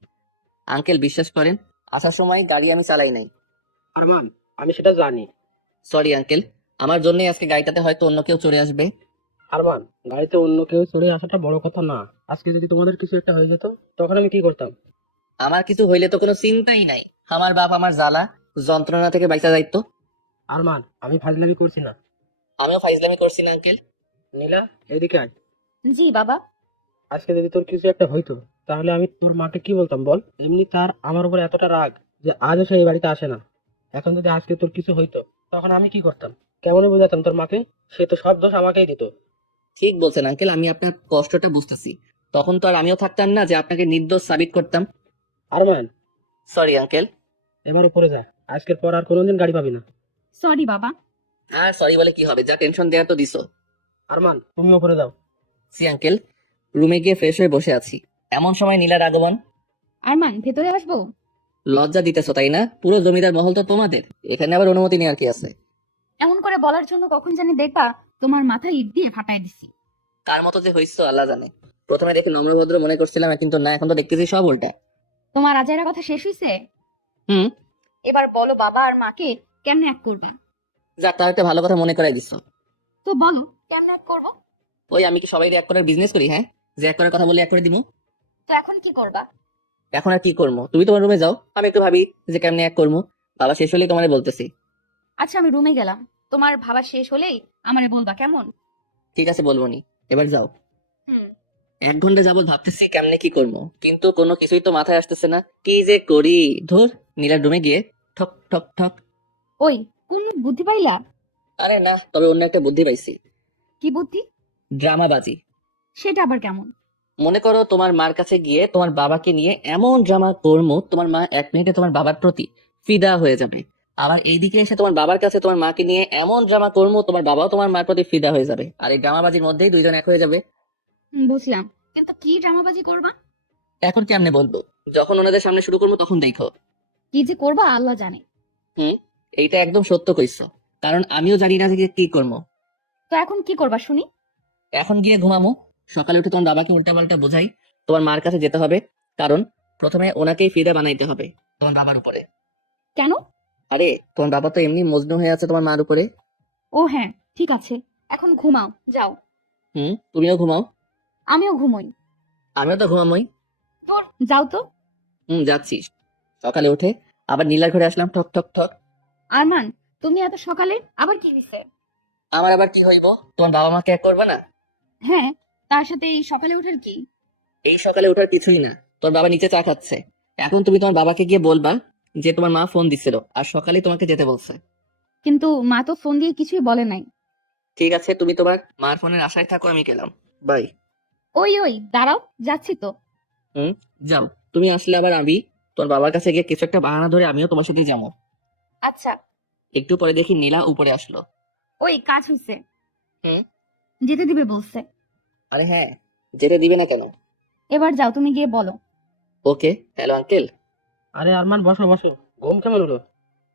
আঙ্কেল বিশ্বাস করেন, আসার সময় গাড়ি আমি চালাই নাই। আরমান, আমি সেটা জানি। সরি আঙ্কেল, আমার জন্যই আজকে গাড়িটাতে হয়তো অন্য কেউ চড়ে আসবে। আরমান, গাড়িতে অন্য কেউ চড়ে আসাটা বড় কথা না। আজকে যদি তোমাদের কিছু একটা হয়ে যেত তখন আমি কি করতাম? আমার কিছু হইলে তো কোনো চিন্তাই নাই। আমার বাপ আমার জ্বালা যন্ত্রণা থেকে বাইচা যাইতো। আরমান, আমি ফাজলামি করছি না। আমিও ফাইজলামি করছি না আঙ্কেল। নীলা, এদিকে আয়। জি বাবা। আজকে যদি তোর কিছু একটা হইতো তাহলে আমি তোর মাকে কি বলতাম বল? এমনি তার আমার উপর এতটা রাগ যে আজও সে এই বাড়িতে আসে না। এখন যদি আজকে তোর কিছু হইতো তখন আমি কি করতাম? কেমন বোঝাতাম তোর মাকে? সে তো সব দোষ আমাকেই দিত। ঠিক বলছেন আঙ্কেল, আমি আপনার কষ্টটা বুঝতেছি। তখন তো আর আমিও থাকতাম না যে আপনাকে নির্দোষ সাবিত করতাম। Arman, sorry uncle. এবার উপরে যা, আজকের পর আর কোনোদিন গাড়ি পাবি না। সরি বাবা। আর সরি বলে কি হবে, যা টেনশন দেওয়ার তো দিছো। আরমান, তুমি উপরে যাও। সি আঙ্কেল, রুমে গিয়ে ফ্রেশ হয়ে বসে আছি, এমন সময় নীলার আগমন। আরমান, ভেতরে আসবো? লজ্জা দিতেছো তাই না? পুরো জমিদার মহল তো তোমাদের, এখানে আবার অনুমতি নেওয়ার কি আছে? এমন করে বলার জন্য কখন জানি দেখবা তোমার মাথায় ইট দিয়ে ফাটাই দিছি। কার মতো যে হইছো আল্লাহ জানে। প্রথমে দেখে নম্রভদ্র মনে করছিলাম, কিন্তু না, এখন তো দেখতেছি সব উল্টা। তোমার আজাইরা কথা শেষ হইছে? হুম। এবার বলো বাবা আর মাকে কেমনে এক করবা? যাক, তার একটা ভালো কথা মনে করাই দিছো। তো বলো কেমনে এক করবো? ওই, আমি কি সবাই এক করার বিজনেস করি? হ্যাঁ, যে এক করার কথা বলে এক করে দিমু। তো এখন কি করবা? এখন আর কি করবো, তুমি তোমার রুমে যাও, আমি একটু ভাবি যে কেমনে এক করবো। বাবা শেষ হলেই তোমারে বলতেছি। আচ্ছা, আমি রুমে গেলাম, তোমার ভাবা শেষ হলেই আমারে বলবা, কেমন? ঠিক আছে, বলবো নি, এবার যাও। হুম। 1 ঘন্টা যাবত ভাবতেছি কেমনে কি করবো, কিন্তু কোনো কিছুই তো মাথায় আসতেছে না, কি যে করি। ধর, নীলার রুমে গিয়ে ঠক ঠক ঠক। ওই, কোন বুদ্ধি পাইলা? আরে না, তবে অন্য একটা বুদ্ধি পাইছি। কি বুদ্ধি? ড্রামাবাজি। সেটা আবার কেমন? মনে করো তোমার মার কাছে গিয়ে তোমার বাবাকে নিয়ে এমন ড্রামা করবো, তোমার মা 1 মিনিটে তোমার বাবার প্রতি ফিদা হয়ে যাবে। আবার এইদিকে এসে তোমার বাবার কাছে তোমার মাকে নিয়ে এমন ড্রামা করবো, তোমার বাবাও তোমার মার প্রতি ফিদা হয়ে যাবে, আর এই ড্রামাবাজির মধ্যেই দুইজন এক হয়ে যাবে। বুঝলাম, কিন্তু কি ড্রামাবাজি করবা? এখন কেমনে বলবো, যখন ওনাদের সামনে শুরু করবো তখন দেখো। কি যে করবা আল্লাহ জানে। এইটা একদম সত্য কইছো, কারণ আমিও জানি না যে কি করবো। তো এখন কি করবা শুনি? এখন গিয়ে ঘুমামো, সকালে উঠে তোমার বাবাকে উল্টাপাল্টা বোঝাই তোমার মার কাছে যেতে হবে, কারণ প্রথমে ওনাকেই ফিদা বানাইতে হবে তোমার বাবার উপরে। কেন? আরে, তোমার বাবা তো এমনি মজনু হয়ে আছে তোমার মার উপরে। ও হ্যাঁ, ঠিক আছে, এখন ঘুমাও, যাও। তুমিও ঘুমাও। আমিও ঘুমোই। আমিও তো ঘুমামই। তোর যাও তো। যাচ্ছি। সকালে উঠে আবার নীলার ঘরে আসলাম, ঠক ঠক ঠক। আরমান, তুমি এত সকালে আবার কি হয়েছে? আমার আবার কি হইব, তোমার বাবা মাকে এক করবে না? হ্যাঁ, তার সাথে এই সকালে ওঠার কি? এই সকালে ওঠার কিছুই না, তোর বাবা নিচে চা খাচ্ছে, এখন তুমি তোমার বাবাকে গিয়ে বলবা যে তোমার মা ফোন দিছিল আর সকালে তোমাকে যেতে বলছে। কিন্তু মা তো ফোন দিয়ে কিছুই বলে নাই। ঠিক আছে, তুমি তোমার মার ফোনের আশায় থাকো, আমি গেলাম, বাই। ওই ওই, দাঁড়াও, যাচ্ছি তো। যাও, তুমি আসলে আবার আমি তোর বাবার কাছে গিয়ে কিছু একটা বাহানা ধরে আমিও তোমার সাথে যাবো। আচ্ছা। একটু পরে দেখি নীলা উপরে আসলো। ওই, কাজ হয়েছে। হুম। যেতে দিবে বলছে। আরে হ্যাঁ, যেতে দিবে না কেন? এবার যাও, তুমি গিয়ে বলো। ওকে। Hello uncle. আরে আরমান, বসো বসো। ঘুম কেমন হলো?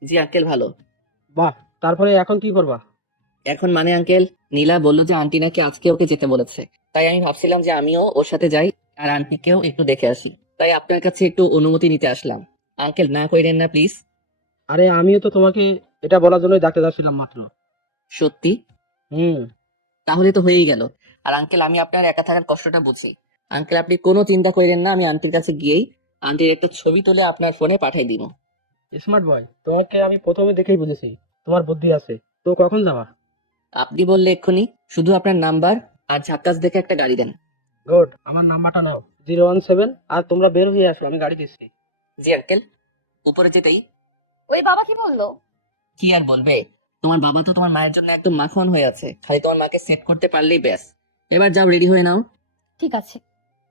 জি আঙ্কেল, ভালো। বাহ, তারপরে এখন কি করবা? এখন মানে আঙ্কেল, নীলা বললো যে আন্টি নাকি আজকে ওকে যেতে বলেছে, তাই আমি ভাবছিলাম যে আমিও ওর সাথে যাই আর আন্টিকেও একটু দেখে আসি, তাই আপনার কাছে একটু অনুমতি নিতে আসলাম। আঙ্কেল, না কইরেন না প্লিজ। আরে আমিও তো তোমাকে এটা বলার জন্যই ডাকতে যাচ্ছিলাম মাত্র। সত্যি? হুম। তাহলে তো হয়েই গেল। আর আঙ্কেল, আমি আপনার একা থাকার কষ্টটা বুঝি। আঙ্কেল, আপনি কোনো চিন্তা করেন না, আমি আন্টির কাছে গিয়েই আন্টির একটা ছবি তুলে আপনার ফোনে পাঠাই দিব। স্মার্ট বয়, তোমাকে আমি প্রথমে দেখেই বুঝেছি তোমার বুদ্ধি আছে। তো কখন যাবা? আপনি বললে এক্ষুনি, শুধু আপনার নাম্বার আর ঝাক্কাস দেখে একটা গাড়ি দেন। গুড, আমার নাম্বারটা নাও, 017, আর তোমরা বের হয়ে আসো, আমি গাড়ি দিচ্ছি। জি আঙ্কেল। উপরে যেতেই ওই বাবা কি বললো? কি আর বলবে, তোমার বাবা তো তোমার মায়ের জন্য একদম মাখন হয়ে আছে, খালি তোমার মাকে সেট করতে পারলেই ব্যাস। এবার যাও, রেডি হয়ে নাও। ঠিক আছে।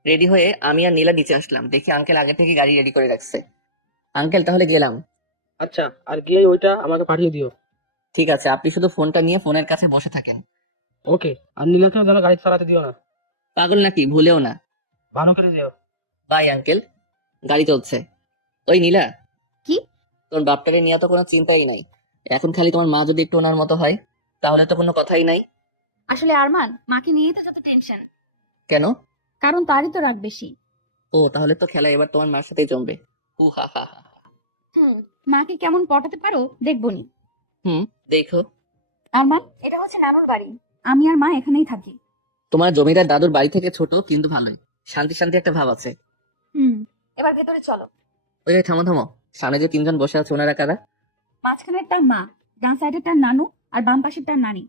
রেডি হয়ে আমি আর নীলা নিচে আসলাম, দেখি আঙ্কেল আগে থেকে গাড়ি রেডি করে রাখছে। আঙ্কেল, তাহলে গেলাম। আচ্ছা, আর গিয়ে ওইটা আমাকে পাঠিয়ে দিও। ঠিক আছে, আপনি শুধু ফোনটা নিয়ে ফোনের কাছে বসে থাকেন। ওকে, আর নীলাকেও যেন গাড়ি চালাতে দিও না। পাগল নাকি, ভুলেও না। ভালো করে যেও। Bye uncle. গাড়ি চলছে। ওই নীলা, কি? তোর বাপটাকে নিয়ে তো কোনো চিন্তাই নাই, এখন খালি তোমার মা যদি একটু ওনার মতো হয় তাহলে তো কোনো কথাই নাই। আসলে আরমান, মাকে নিয়েই তো যত টেনশন। কেন? কারণ তারই তো রাগ বেশি। ও, তাহলে তো খেলা এবার তোমার মার সাথেই জমবে। হু হা হা হা। মাকে কেমন পটাতে পারো দেখবনি। দেখো। আরমান, এটা হচ্ছে নানুর বাড়ি, আমি আর মা এখানেই থাকি। তোমার জমিদার দাদুর বাড়ি থেকে ছোট, কিন্তু ভালোই, শান্তি শান্তি একটা ভাব আছে। এবার ভেতরে চলো। ওই ওই, থামো থামো, সামনে যে 3জন বসে আছে ওনারা কারা? মাঝখানের তার মা, ডান সাইডের তার নানু, আর বাম পাশের তার নানি।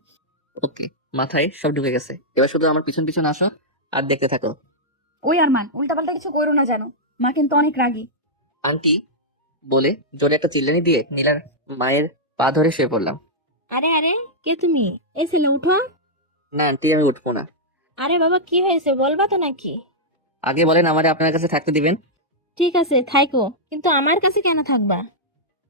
ওকে, মাথায় সব ঢুকে গেছে, এবার শুধু আমার পিছন পিছন আসো আর দেখতে থাকো। ওই আরমান, উল্টাপাল্টা কিছু করো না জানো, মা কিন্তু অনেক রাগী। আন্টি বলে জোরে একটা চিল্লানি দিয়ে নীলার মায়ের পা ধরে শুয়ে পড়লাম। আরে আরে, কে তুমি? এই ছেলে উঠো। না আন্টি, আমি উঠবো না। আরে বাবা, কি হয়েছে বলবা তো নাকি? আগে বলেন আমারে আপনার কাছে থাকতে দিবেন। ঠিক আছে থাইকো, কিন্তু আমার কাছে কেন থাকবা?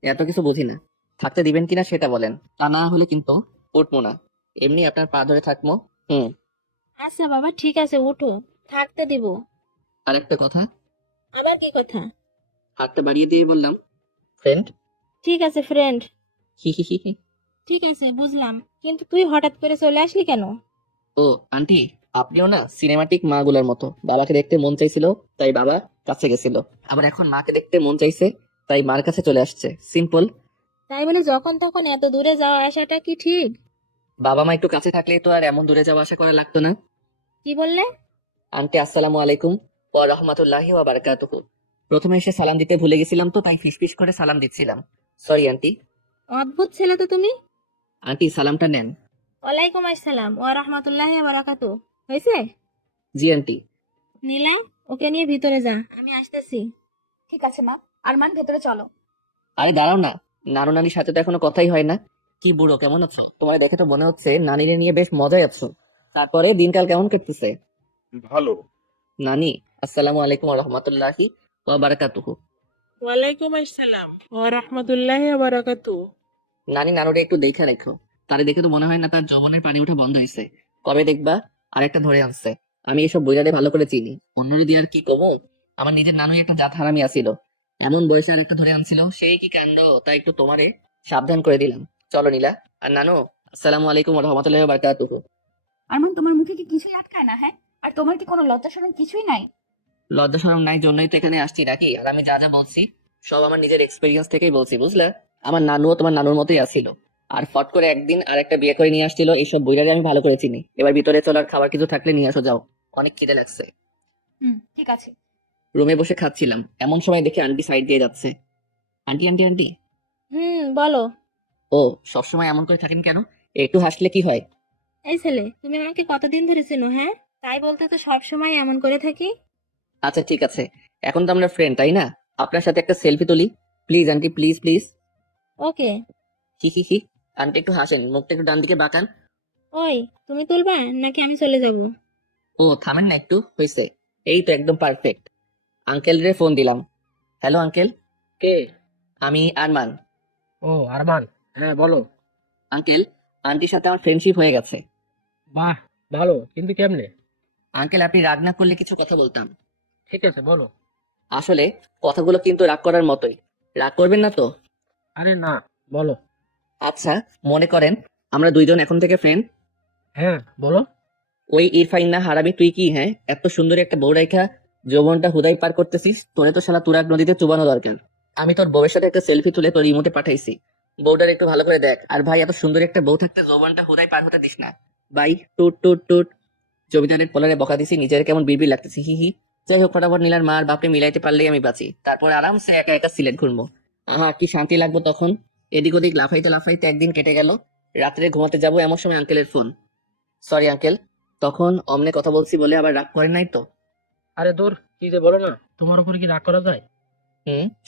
এত কিছু বুঝি না। থাকতে দিবেন কিনা সেটা বলেন, তা না হলে কিন্তু উঠবো না। এমনি আপনার পা ধরে থাকবো। হুম। আচ্ছা বাবা ঠিক আছে উঠো, থাকতে দিব। আর একটা কথা, আবার কি কথা? হাতটা বাড়িয়ে দিয়ে বললাম ফ্রেন্ড। ঠিক আছে ফ্রেন্ড। হি হি হি হি। ঠিক আছে বুঝলাম, কিন্তু তুই হঠাৎ করে চলে আসলি কেন? ও আন্টি, আপনিও না সিনেমাটিক মা গুলার মতো। বাবাকে দেখতে মন চাইছিল তাই বাবা কাছে গেছিল, আবার এখন মাকে দেখতে মন চাইছে তাই মার কাছে চলে আসছে। সিম্পল। তাই বলে যখন তখন এত দূরে যাওয়া আসাটা কি ঠিক? বাবা মা একটু কাছে থাকলে তো আর এমন দূরে যাওয়া আসা করা লাগতো না। কি বললে? আন্টি আসসালামু আলাইকুম ওয়া রাহমাতুল্লাহি ওয়া বারাকাতুহু। প্রথমে এসে সালাম দিতে ভুলে গেছিলাম তো তাই ফিসফিস করে সালাম দিচ্ছিলাম। Sorry aunty. অদ্ভুত ছেলে তো তুমি। আন্টি সালামটা নেন। ওয়ালাইকুম আসসালাম ওয়া রাহমাতুল্লাহি ওয়া বারাকাতু। হয়েছে? জি আন্টি। নীলা, ওকে নিয়ে ভিতরে যা, আমি আসতেছি। ঠিক আছে মা। আরমান ভেতরে চলো। আরে দাঁড়াও না, নানু নানির সাথে তো এখনো কথাই হয় না। কি বুড়ো, কেমন আছো? তোমার দেখে তো মনে হচ্ছে নানিরে নিয়ে বেশ মজায় আছো। তারপরে দিনকাল কেমন কাটতেছে? ভালো। নানি আসসালামু আলাইকুম ওয়া রাহমাতুল্লাহি ওয়া বারাকাতুহু। ওয়ালাইকুম আসসালাম ওয়া রাহমাতুল্লাহি ওয়া বারাকাতুহু। নানি নানুরে একটু দেখা রেখো। তারে দেখে তো মনে হয় না তার যৌবনের পানি ওঠা বন্ধ হয়েছে। কবে দেখবা আরেকটা ধরে আনছে। আমি এসব বইরারে ভালো করে চিনি, অন্য যদি আর কি কমু। আমার নিজের নানুই একটা জাত হারামি আছিল, এমন বয়সে আর একটা ধরে আনছিল, সেই কি কাণ্ড। তাই একটু তোমারে সাবধান করে দিলাম। চলো নীলা। আর নানু আসসালামু আলাইকুম ওয়া রাহমাতুল্লাহি ওয়া বারাকাতুহু। আরমান, তোমার মুখে কি কিছুই আটকায় না? হ্যাঁ, আর তোমার কি কোনো লজ্জা শরম কিছুই নাই? লজ্জা শরম নাই জন্যই তো এখানে আসছি নাকি? আর আমি যা যা বলছি সব আমার নিজের এক্সপেরিয়েন্স থেকেই বলছি, বুঝলা? আমার নানুও তোমার নানুর মতোই আসছিল, আর ফট করে একদিন আর একটা বিয়ে করে নিয়ে আসছিল। এইসব বইরারে আমি ভালো করে চিনি। এবার ভিতরে চলো, আর খাবার কিছু থাকলে নিয়ে আসো, যাও। অনেক খিদে লাগছে। ঠিক আছে। রুমে বসে খাচ্ছিলাম, এমন সময় দেখে আন্টি সাইড দিয়ে যাচ্ছে। Aunty aunty aunty. বলো। ও সবসময় এমন করে থাকেন কেন? একটু হাসলে কি হয়? এই ছেলে, তুমি আমাকে কতদিন ধরে চেনো? হ্যাঁ, তাই বলতে তো সব সময় এমন করে থাকি। আচ্ছা ঠিক আছে, এখন তো আমরা ফ্রেন্ড তাই না? আপনার সাথে একটা সেলফি তুলি please aunty, please please. Okay. He he he. Aunty একটু হাসেন, মুখটা একটু ডান দিকে বাঁকান। ওই, তুমি তুলবা নাকি আমি চলে যাব? ও থামেন না একটু, হয়েছে। এই তো একদম পারফেক্ট। আঙ্কেল রে ফোন দিলাম। Hello uncle. কে? আমি আরমান। ও আরমান, হ্যাঁ বলো। আঙ্কেল, আন্টির সাথে আমার ফ্রেন্ডশিপ হয়ে গেছে। বাহ, ভালো, কিন্তু কেমনে? আঙ্কেল আপনি রাগ না করলে কিছু কথা বলতাম। ঠিক আছে বলো। আসলে কথাগুলো কিন্তু রাগ করার মতোই। রাগ করবেন না তো? আরে না, বলো। আচ্ছা, মনে করেন আমরা দুইজন এখন থেকে ফ্রেন্ড। হ্যাঁ বলো। ওই ইরফাইন না হারামি তুই কি, হ্যাঁ এত সুন্দরী একটা বউ রাইখা যৌবনটা হুদাই পার করতেছিস? তোরে তো শালা তুরাগ নদীতে চুবানো দরকার। আমি তোর বউয়ের সাথে একটা সেলফি তুলে তোর ইমোতে পাঠাইছি। বউটার একটু ভালো করে দেখ। আর ভাই, এত সুন্দর একটা বউ থাকতে যৌবনটা হুদাই পার হতে দিস না। বাই টুট টুট টুট। জমিদারের পোলারে বকা দিছি, নিজের কেমন বিড়বিড় লাগতেছি, হি হি। যাই হোক, ফটাফট নীলার মার বাপে মিলাইতে পারলেই আমি বাঁচি। তারপর আরামসে একা একা সিলেট ঘুরবো। আহা কি শান্তি লাগবো তখন। এদিক ওদিক লাফাইতে লাফাইতে একদিন কেটে গেল। রাত্রে ঘুমাতে যাবো এমন সময় আঙ্কেলের ফোন। সরি আঙ্কেল, তখন অমনে কথা বলছি বলে আবার রাগ করেন নাই তো? আরে দূর, কি যে বলো না, তোমার উপর কি রাগ করা যায়?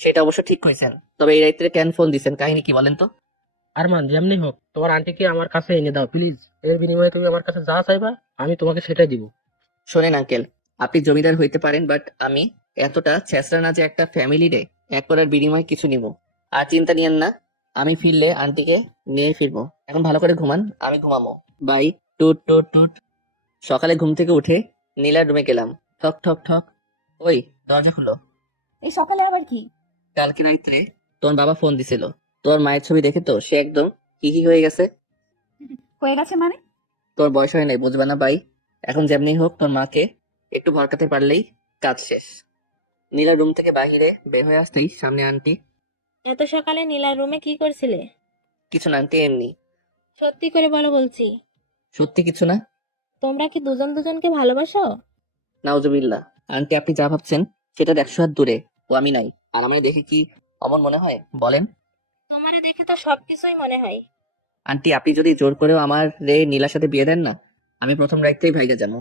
সেটা অবশ্য ঠিক কইছেন। তবে এই রাত্রে কেন ফোন দিছেন, কাহিনী কি বলেন তো? আরমান, যেমনি হোক তোমার আন্টিকে আমার কাছে এনে দাও প্লিজ। এর বিনিময়ে তুমি আমার কাছে যা চাইবা আমি তোমাকে সেটাই দিব। শোনেন আঙ্কেল, আপনি জমিদার হইতে পারেন, বাট আমি এতটা ছেঁচড়া না যে একটা ফ্যামিলি রে এক করার বিনিময়ে কিছু নিব। আর চিন্তা নিয়েন না, আমি ফিরলে আন্টিকে নিয়ে ফিরবো। এখন ভালো করে ঘুমান, আমি ঘুমাবো। বাই টুট টুট টুট। সকালে ঘুম থেকে উঠে নীলার রুমে গেলাম। ঠক ঠক ঠক। ওই দরজা খুলো। এই সকালে আবার কি? কালকে রাত্রে তোর বাবা ফোন দিছিল। তোর মায়ের ছবি দেখে তো সে একদম কি হয়ে গেছে। হয়ে গেছে মানে? তোর বয়স হয় নাই, বুঝবা না ভাই। এখন যেমনি হোক তোর মাকে একটু ভরকাতে পারলেই কাজ শেষ। নীলা রুম থেকে বাহিরে বের হয়ে আসতেই সামনে আন্টি। এত সকালে নীলার রুমে কি করছিলে? কিছু না আন্টি, এমনি। সত্যি করে বলো বলছি। সত্যি কিছু না। তোমরা কি দুজন দুজনকে ভালোবাসো? নাউজুবিল্লাহ। আন্টি আপনি যা ভাবছেন সেটার 100 হাত দূরে। ও আমি নাই। আর আমায় দেখে কি অমন মনে হয় বলেন? তোমারে দেখে তো সবকিছুই মনে হয়। আন্টি আপনি যদি জোর করেও আমার রে নীলার সাথে বিয়ে দেন না, আমি প্রথম রাইতেই ভাইগা যাবো।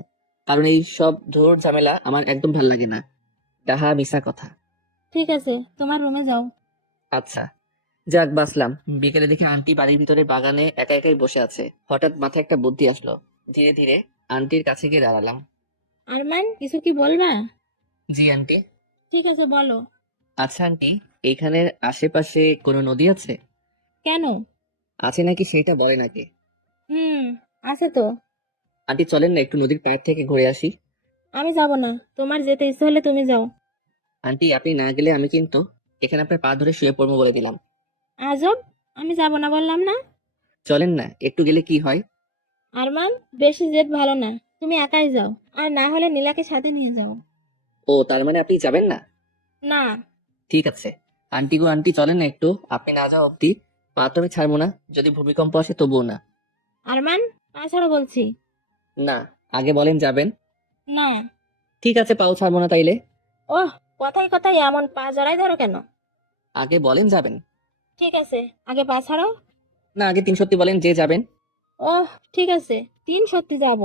কারণ এই সব ঝোর ঝামেলা আমার একদম ভাল লাগে না। ডাহা মিশা কথা। ঠিক আছে, তোমার রুমে যাও। আচ্ছা। যাক বাসলাম। বিকেলে দেখে আন্টি বাড়ির ভিতরে বাগানে একা একাই বসে আছে। হঠাৎ মাথায় একটা বুদ্ধি আসলো। ধীরে ধীরে আন্টির কাছে গিয়ে দাঁড়ালাম। আরমান, কিছু কি বলবা? জি আন্টি। ঠিক আছে বলো। আচ্ছা আন্টি, এইখানের আশেপাশে কোনো নদী আছে? কেন? আছে নাকি সেটা বলে নাকি? হুম, আছে তো। আন্টি চলেন না একটু নদীর পাড় থেকে ঘুরে আসি। আমি যাব না, তোমার যেতে ইচ্ছে হলে তুমি যাও। আন্টি আপনি না গেলে আমি কিন্তু এখানে আপনার পা ধরে শুয়ে পড়বো বলে দিলাম। আজব, আমি যাব না বললাম না। চলেন না একটু গেলে কি হয়? আরমান, বেশি জেদ ভালো না, তুমি একাই যাও, আর না হলে নীলাকে সাথে নিয়ে যাও। ও তার মানে আপনি যাবেন না? না। ঠিক আছে। আন্টি গো আন্টি চলেন না একটু, আপনি না যাওয়া অব্দি পা তো আমি ছাড়বো না, যদি ভূমিকম্প আসে তবুও না। আরমান, তাছাড়া বলছি। না, আগে বলেন যাবেন। না। ঠিক আছে পাও ছাড়বো না তাইলে। ওহ, কথায় কথায় এমন পা জড়াই ধরো কেন? আগে বলেন যাবেন। ঠিক আছে, আগে পা ছাড়াও। না আগে 3 সত্যি বলেন যে যাবেন। ওহ, ঠিক আছে, 3 সত্যি যাব।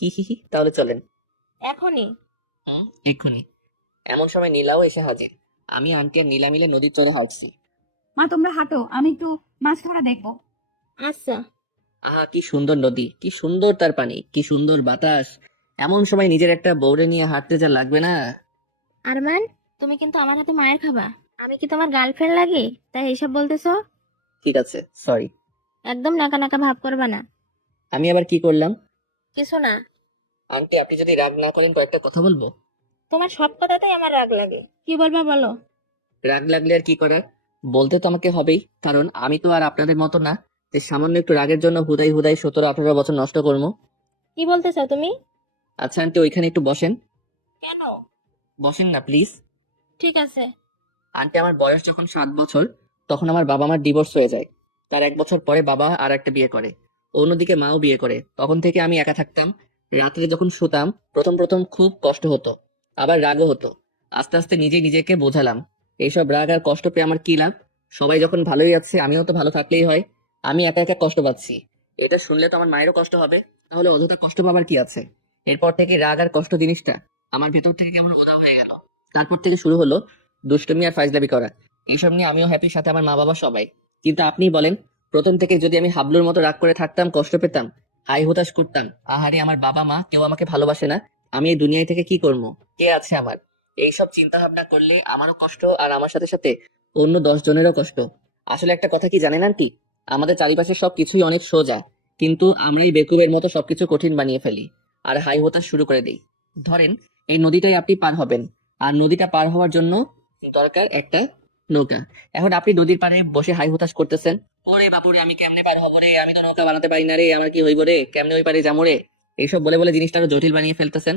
হি তাহলে চলেন। এখনই? এক্ষুনি। এমন সময় নীলাও এসে হাজির। আমি আন্টি আর নীলা মিলে নদীর চরে হাঁটছি। মা তোমরা হাঁটো, আমি একটু মাছ ধরা দেখবো। আচ্ছা। আহা কি সুন্দর নদী, কি সুন্দর তার পানি, কি সুন্দর বাতাস। এমন সময় নিজের একটা বউরে নিয়ে হাঁটতে যা লাগবে না। আরমান, তুমি কিন্তু আমার হাতে মায়ের খাবা। আমি কি তোমার গার্লফ্রেন্ড লাগি তাই এইসব বলতেছো? ঠিক আছে সরি। একদম নাকা নাকা ভাব করবা না। আমি আবার কি করলাম? কিছু না। আন্টি আপনি যদি রাগ না করেন কয়েকটা কথা বলবো। তোমার সব কথাতেই আমার রাগ লাগে, কি বলবা বলো। রাগ লাগলে আর কি করার, বলতে তো আমাকে হবেই, কারণ আমি তো আর আপনাদের মতো না যে সামান্য একটু রাগের জন্য হুদাই হুদাই 17-18 বছর নষ্ট করবো। কি বলতে চাও তুমি? আচ্ছা আন্টি ওইখানে একটু বসেন। কেন? বসেন না প্লিজ। ঠিক আছে। আন্টি আমার বয়স যখন 7 বছর তখন আমার বাবা মার ডিভোর্স হয়ে যায়। তার 1 বছর পরে বাবা আর একটা বিয়ে করে, অন্যদিকে মাও বিয়ে করে। তখন থেকে আমি একা থাকতাম। রাত্রে যখন শুতাম প্রথম প্রথম খুব কষ্ট হতো, আবার রাগও হতো। আস্তে আস্তে নিজে নিজেকে বোঝালাম এইসব রাগ আর কষ্ট পেয়ে আমার কি লাভ, সবাই যখন ভালোই আছে আমিও তো ভালো থাকলেই হয়। আমি একা একা কষ্ট পাচ্ছি, এটা শুনলে তো আমার মায়েরও কষ্ট হবে, তাহলে অযথা কষ্ট পাবার কি আছে। এরপর থেকে রাগ আর কষ্ট জিনিসটা আমার ভেতর থেকে কেমন উধাও হয়ে গেল। তারপর থেকে শুরু হলো দুষ্টুমি আর ফাইজলামি করা। এইসব নিয়ে আমিও হ্যাপি, সাথে আমার মা বাবা সবাই। কিন্তু আপনিই বলেন, প্রথম থেকে যদি আমি হাবলুর মতো রাগ করে থাকতাম, কষ্ট পেতাম, হাই হতাশ করতাম, আহারে আমার বাবা মা কেউ আমাকে ভালোবাসে না, আমি এই দুনিয়ায় থেকে কি করবো, কে আছে আমার, এইসব চিন্তা ভাবনা করলে আমারও কষ্ট আর আমার সাথে সাথে অন্য 10 জনেরও কষ্ট। আসলে একটা কথা কি জানেন আন্টি, আমাদের চারিপাশে সবকিছুই অনেক সোজা, কিন্তু আমরাই বেকুবের মতো সবকিছু কঠিন বানিয়ে ফেলি আর হাই হতাশ শুরু করে দিই। ধরেন এই নদীটাই আপনি পার হবেন, আর নদীটা পার হওয়ার জন্য দরকার একটা নৌকা। এখন আপনি নদীর পাড়ে বসে হাই হুতাশ করতেছেন, ওরে বাপুরে আমি কেমনে পার হবো রে, আমি তো নৌকা বানাতে পারি না রে, আমার কি হইব রে, কেমনে ওই পারে যাবো রে, এইসব বলে বলে জিনিসটা আরো জটিল বানিয়ে ফেলতেছেন।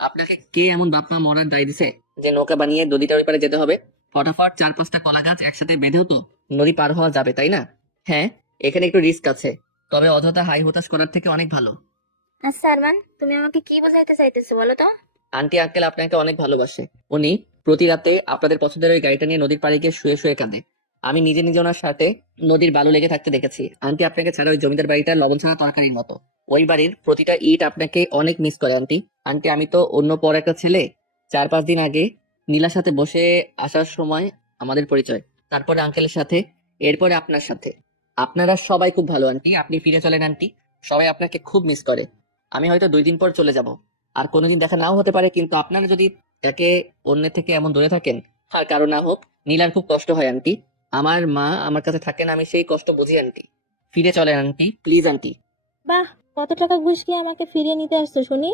আপনাকে কে এমন বাপ মা মরার দায় দিছে যে নৌকা বানিয়ে নদীটার ওই পারে যেতে হবে? ফটাফট 4-5টা কলা গাছ একসাথে বেঁধেও তো নদী পার হওয়া যাবে, তাই না? হ্যাঁ, এখানে একটু রিস্ক আছে, তবে অযথা হাই হুতাশ করার থেকে অনেক ভালো। আচ্ছা আরমান, তুমি আমাকে কি বোঝাইতে চাইতেছো বলো তো? আন্টি আঙ্কেল আপনাকে অনেক ভালোবাসে। উনি প্রতি রাতে আপনাদের পছন্দের ওই গাড়িটা নিয়ে নদীর পাড়ে গিয়ে শুয়ে শুয়ে কাঁদে। আমি নিজে নিজে ওনার সাথে নদীর বালু লেগে থাকতে দেখেছি। আন্টি আপনাকে ছাড়া ওই জমিদার বাড়িটা লবণ ছাড়া তরকারির মতো, ওই বাড়ির প্রতিটা ইট আপনাকে অনেক মিস করে আন্টি। আন্টি আমি তো অন্য পর একটা ছেলে, 4-5 দিন আগে নীলার সাথে বসে আসার সময় আমাদের পরিচয়, তারপরে আঙ্কেলের সাথে, এরপরে আপনার সাথে। আপনারা সবাই খুব ভালো আন্টি, আপনি ফিরে চলেন আন্টি, সবাই আপনাকে খুব মিস করে। আমি হয়তো 2 দিন পর চলে যাব, আর কোনোদিন দেখা নাও হতে পারে, কিন্তু আপনারা যদি একে অন্যের থেকে এমন দূরে থাকেন, আর কারো না হোক, নীলার খুব কষ্ট হয় আন্টি। আমার মা আমার কাছে থাকেন, আমি সেই কষ্ট বুঝি আন্টি। ফিরে চলেন আন্টি, প্লিজ আন্টি। বাহ, কত টাকা ঘুষ খেয়ে আমাকে ফিরিয়ে নিতে আসছো শুনি।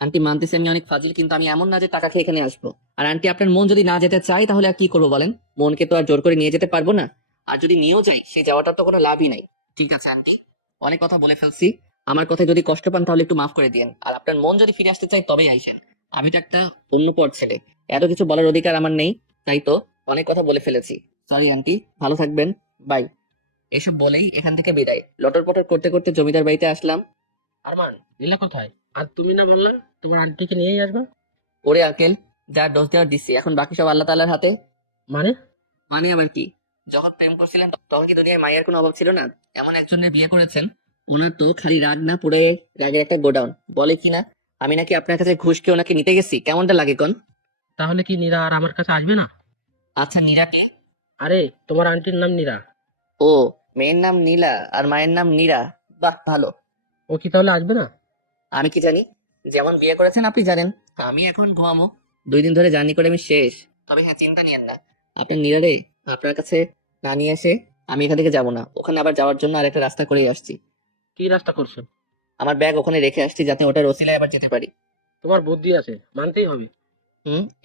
আন্টি মানতেছি আমি অনেক ফাজিল, কিন্তু আমি এমন না যে টাকা খেয়ে এখানে আসবো। আর আন্টি আপনার মন যদি না যেতে চায় তাহলে আর কি করবো বলেন, মনকে তো আর জোর করে নিয়ে যেতে পারবো না, আর যদি নিয়েও যাই সেই যাওয়াটার তো কোনো লাভই নাই। ঠিক আছে আন্টি, অনেক কথা বলে ফেলছি, আমার কথায় যদি কষ্ট পান তাহলে একটু মাফ করে দিয়েন, আর আপনার মন যদি ফিরে আসতে চাই তবেই আইসেন। আমি তো একটা অন্য পর ছেলে, এত কিছু বলার অধিকার আমার নেই, তাই তো অনেক কথা বলে ফেলেছি। সরি আন্টি, ভালো থাকবেন, বাই। এসব বলেই এখান থেকে বিদায়। লটর পটর করতে করতে জমিদার বাড়িতে আসলাম। আরমান, নীলা কোথায়? আর তুমি না বললে তোমার আন্টিকে নিয়েই আসবা? ওরে আঙ্কেল, যা ডোজ দেওয়ার দিচ্ছি, এখন বাকি সব আল্লাহ তাআলার হাতে। মানে? মানে আবার কি, যখন প্রেম করছিলেন তখন কি দুনিয়ায় মায়ের কোনো অভাব ছিল না? এমন একজনের বিয়ে করেছেন, ওনার তো খালি রাগ না, পুরে রাগের একটা গোডাউন। বলে কি না আমি নাকি আপনার কাছে ঘুষ খেয়ে ওনাকে নিতে গেছি, কেমনটা লাগে কোন? তাহলে কি নীরা আর আমার কাছে আসবে না? আচ্ছা নীরাকে? আরে তোমার আন্টির নাম নীরা। ও, মেয়ের নাম নীলা আর মায়ের নাম নীরা, বাহ ভালো। ও কি তাহলে আসবে না? আমি কি জানি, যেমন বিয়ে করেছেন আপনি জানেন। আমি এখন ঘুমামো, 2 দিন ধরে জার্নি করে আমি শেষ। তবে হ্যাঁ চিন্তা নিয়েন না, আপনার নীরারে আপনার কাছে না নিয়ে এসে আমি এখান থেকে যাবো না, ওখানে আবার যাওয়ার জন্য আরেকটা রাস্তা করেই আসছি। কি রাস্তা করছো? আমার ব্যাগ ওখানে রেখে আসছি যাতে ওটার ওসিলায় আবার যেতে পারি। তোমার বুদ্ধি আছে, মানতেই হবে।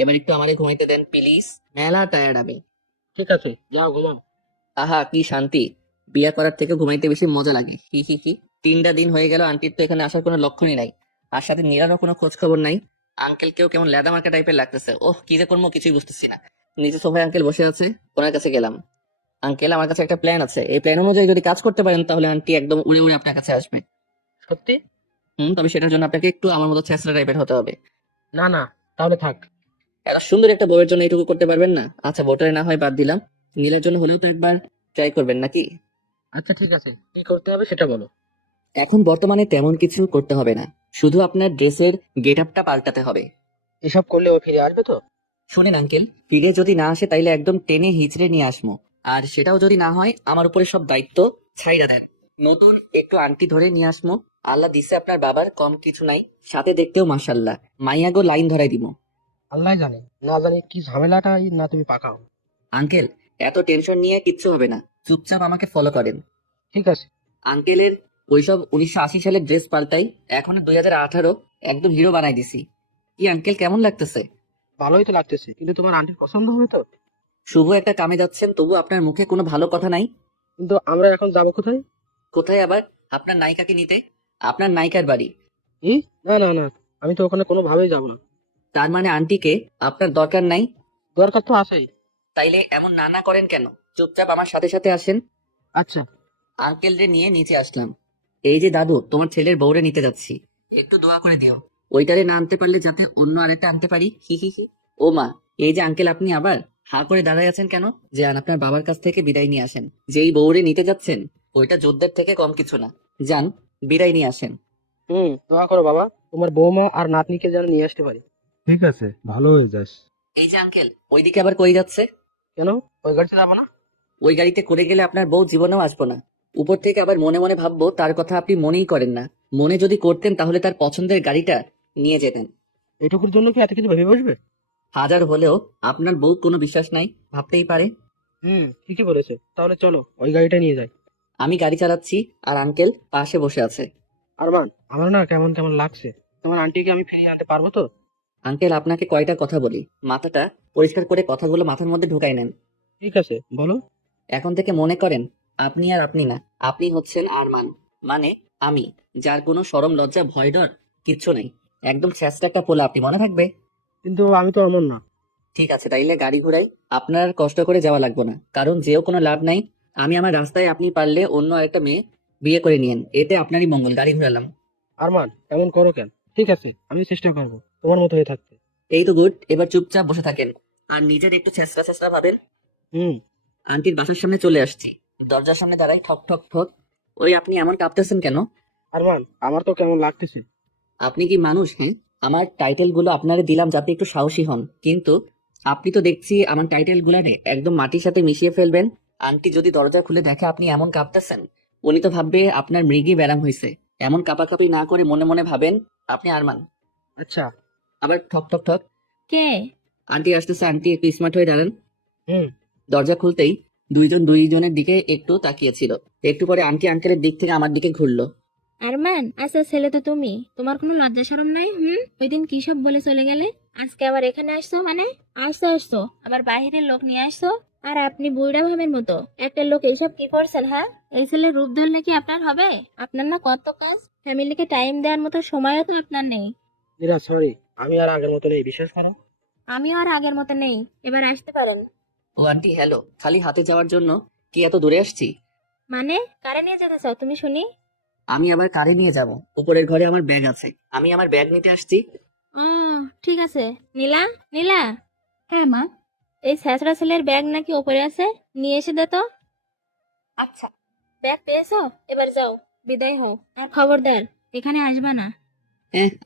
এবার একটু আমারে ঘুমাইতে দেন প্লিজ, মেলা টায়ার্ড আমি। ঠিক আছে, যাও ঘুমাও। আহা কি শান্তি, বিয়ে করার থেকে ঘুমাইতে বেশি মজা লাগে। হি হি হি। 3টা দিন হয়ে গেল, আন্টির তো এখানে আসার কোনো লক্ষণই নাই, আর সাথে নীরারও কোনো খোঁজ খবর নাই। আঙ্কেলকেও কেমন লেদা মার্কা টাইপের লাগতেছে। ওহ কি যে করবো কিছুই বুঝতেছি না। নিচে সোফায় আঙ্কেল বসে আছে, ওনার কাছে গেলাম। আঙ্কেল আমার কাছে একটা প্ল্যান আছে, এই প্ল্যান অনুযায়ী যদি কাজ করতে পারেন তাহলে আন্টি একদম উড়ে উড়ে আপনার কাছে আসবে। সত্যি? তবে সেটার জন্য আপনাকে একটু আমার মতো ছেঁচড়া টাইপের হতে হবে। না না, তাহলে থাক। এত সুন্দর একটা বউয়ের জন্য এইটুকু করতে পারবেন না? আচ্ছা বউটারে না হয় বাদ দিলাম, নীলের জন্য হলেও তো একবার ট্রাই করবেন নাকি? আচ্ছা ঠিক আছে, কি করতে হবে সেটা বলো। এখন বর্তমানে তেমন কিছু করতে হবে না, শুধু আপনার ড্রেসের গেট আপটা পাল্টাতে হবে। এসব করলে ও ফিরে আসবে তো? শুনেন আঙ্কেল, ফিরে যদি না আসে তাইলে একদম টেনে হিচড়ে নিয়ে আসবো, আর সেটাও যদি না হয় আমার উপরে সব দায়িত্ব ছাইড়া দেন। নতুন একটু আন্টি ধরে নিয়ে আসবো, আল্লাহ দিছে আপনার বাবার কম কিছু নাই, সাথে দেখতেও মাশাল্লাহ, মাইয়াগো লাইন ধরাই দিব। আল্লাহ জানে, না জানি কি ঝামেলাটাই না তুমি পাকাও। আঙ্কেল এত টেনশন নিয়ে কিচ্ছু হবে না, চুপচাপ আমাকে ফলো করেন। ঠিক আছে। আঙ্কেলের ওইসব 1980 সালের ড্রেস পাল্টাই, এখন 2018, একদম হিরো বানাই দিছি। কি আঙ্কেল কেমন লাগতেছে? ভালোই তো লাগতেছে, কিন্তু তোমার আন্টির পছন্দ হবে তো? শুভ একটা কামে যাচ্ছেন তবু আপনার মুখে কোনো ভালো কথা নাই। কিন্তু আমরা এখন যাবো কোথায়? কোথায় আবার? আপনার নায়িকাকে নিতে, আপনার নায়িকার বাড়ি। ই, না না না, আমি তো ওখানে কোনোভাবেই যাবো না। তার মানে আন্টিকে আপনার দরকার নাই? দরকার তো আছেই। তাইলে এমন না না করেন কেন, চুপচাপ আমার সাথে সাথে আসেন। আচ্ছা। আঙ্কেলরে নিয়ে নিচে আসলাম। এই যে দাদু, তোমার ছেলের বউরে নিতে যাচ্ছি, একটু দোয়া করে দিও। ওইটারে না আনতে পারলে যাতে অন্য আরেকটা আনতে পারি। হি হি হি। ও মা, এই যে আঙ্কেল আপনি আবার হা করে দাঁড়ায় আছেন কেন? যান আপনার বাবার কাছ থেকে বিদায় নিয়ে আসেন। যেই বউরে নিতে যাচ্ছেন ওইটা যুদ্ধের থেকে কম কিছু না, যান বিদায় নিয়ে আসেন। দোয়া করো বাবা, তোমার বৌমা আর নাতনিকে যেন নিয়ে আসতে পারি। ঠিক আছে, ভালো হয়ে যাস। এই যে আঙ্কেল, ওইদিকে আবার কই যাচ্ছে? কেন, ওই গাড়িতে যাবো না? ওই গাড়িতে করে গেলে আপনার বউ জীবনেও আসবো না। উপর থেকে আবার মনে মনে ভাববো তার কথা আপনি মনেই করেন না। মনে যদি করতেন তাহলে তার পছন্দের গাড়িটা নিয়ে যেতেন। এটুকুর জন্য কি এত কিছু ভেবে বসবে? হাজার হলেও আপনার বউ কোনো বিশ্বাস নাই, ভাবতেই পারে। ঠিকই বলেছে, তাহলে চলো ওই গাড়িটা নিয়ে যাই। আমি গাড়ি চালাচ্ছি আর আঙ্কেল পাশে বসে আছে। আরমান, আমার না কেমন কেমন লাগছে। তোমার আন্টিকে আমি ফিরিয়ে আনতে পারবো তো? আঙ্কেল আপনাকে কয়টা কথা বলি, মাথাটা পরিষ্কার করে কথাগুলো মাথার মধ্যে ঢুকাই নেন। ঠিক আছে, বলো। এখন থেকে মনে করেন আপনি আর আপনি না, আপনি হচ্ছেন আরমান, মানে আমি, যার কোনো শরম লজ্জা ভয় ডর কিচ্ছু নেই। একদম শেষটা একটা পোলা, আপনি মনে থাকবে? কিন্তু আমি তো এমন না। ঠিক আছে, তাইলে গাড়ি ঘোড়াই, আপনার আর কষ্ট করে যাওয়া লাগবে না, কারণ যেও কোনো লাভ নাই। আমি আমার রাস্তায়, আপনি পারলে অন্য আরেকটা মেয়ে বিয়ে করে নিয়েন, এতে আপনারই মঙ্গল। গাড়ি ঘোরালাম। আরমান, এমন করো কেন? ঠিক আছে, আমি চেষ্টা করবো তোমার মতো হয়ে থাকতে। এই তো গুড, এবার চুপচাপ বসে থাকেন আর নিজের একটু ছেঁচড়া ছেঁচড়া ভাবেন। হুম। আন্টির বাসার সামনে চলে আসছি, দরজার সামনে দাঁড়াই, ঠক ঠক ঠক। ওই আপনি এমন কাঁপতেছেন কেন? আরমান, আমার তো কেমন লাগতেছে। আপনি কি মানুষ? হ্যাঁ, আমার টাইটেল গুলো আপনারে দিলাম যাতে একটু সাহসী হন, কিন্তু আপনি তো দেখছি আমার টাইটেল গুলারে একদম মাটির সাথে মিশিয়ে ফেলবেন। আন্টি যদি দরজা খুলে দেখে আপনি এমন কাঁপতেছেন, উনি তো ভাববে আপনার মৃগী ব্যারাম হয়েছে। এমন কাঁপাকাঁপি না করে মনে মনে ভাবেন আপনি আরমান। আচ্ছা। আবার ঠক ঠক ঠক। কে? আন্টি আসতেছে, আন্টি একটু স্মার্ট হয়ে দাঁড়ান। হুম। দরজা খুলতেই দুইজন দুইজনের দিকে একটু তাকিয়েছিল, একটু পরে আন্টি আঙ্কেলের দিক থেকে আমার দিকে ঘুরলো। আরমান, আচ্ছা ছেলে তো তুমি, তোমার কোনো লজ্জা শরম নাই? ওই দিন কি সব বলে চলে গেলে, আজকে আবার এখানে আসছো, মানে আসছো আবার বাহিরের লোক নিয়ে আসছো। আর আপনি বুড়া ভাবের মতো একটা লোক এইসব কি করছেন? হ্যাঁ, এই ছেলের রূপ ধরলে কি আপনার হবে? আপনার না কত কাজ, ফ্যামিলিকে টাইম দেওয়ার মতো সময়ও তো আপনার নেই। মীরা, সরি, আমি আর আগের মতো নেই, বিশ্বাস করো। আমিও আর আগের মতো নেই, এবার আসতে পারেন। ও আন্টি হ্যালো, খালি হাতে যাওয়ার জন্য কি এত দূরে আসছি? মানে কারে নিয়ে যেতে চাও তুমি শুনি? আমি আবার কারে নিয়ে যাব? উপরের ঘরে আমার ব্যাগ আছে, আমি আমার ব্যাগ নিতে আসছি। ও ঠিক আছে। নীলা, নীলা, হ্যাঁ মা। এই ছেঁচড়া ছেলের ব্যাগ নাকি ওপরে আছে, নিয়ে এসে দে তো। আচ্ছা। ব্যাগ পেয়েছো? এবার যাও, বিদায় হও, আর খবরদার এখানে আসবা না।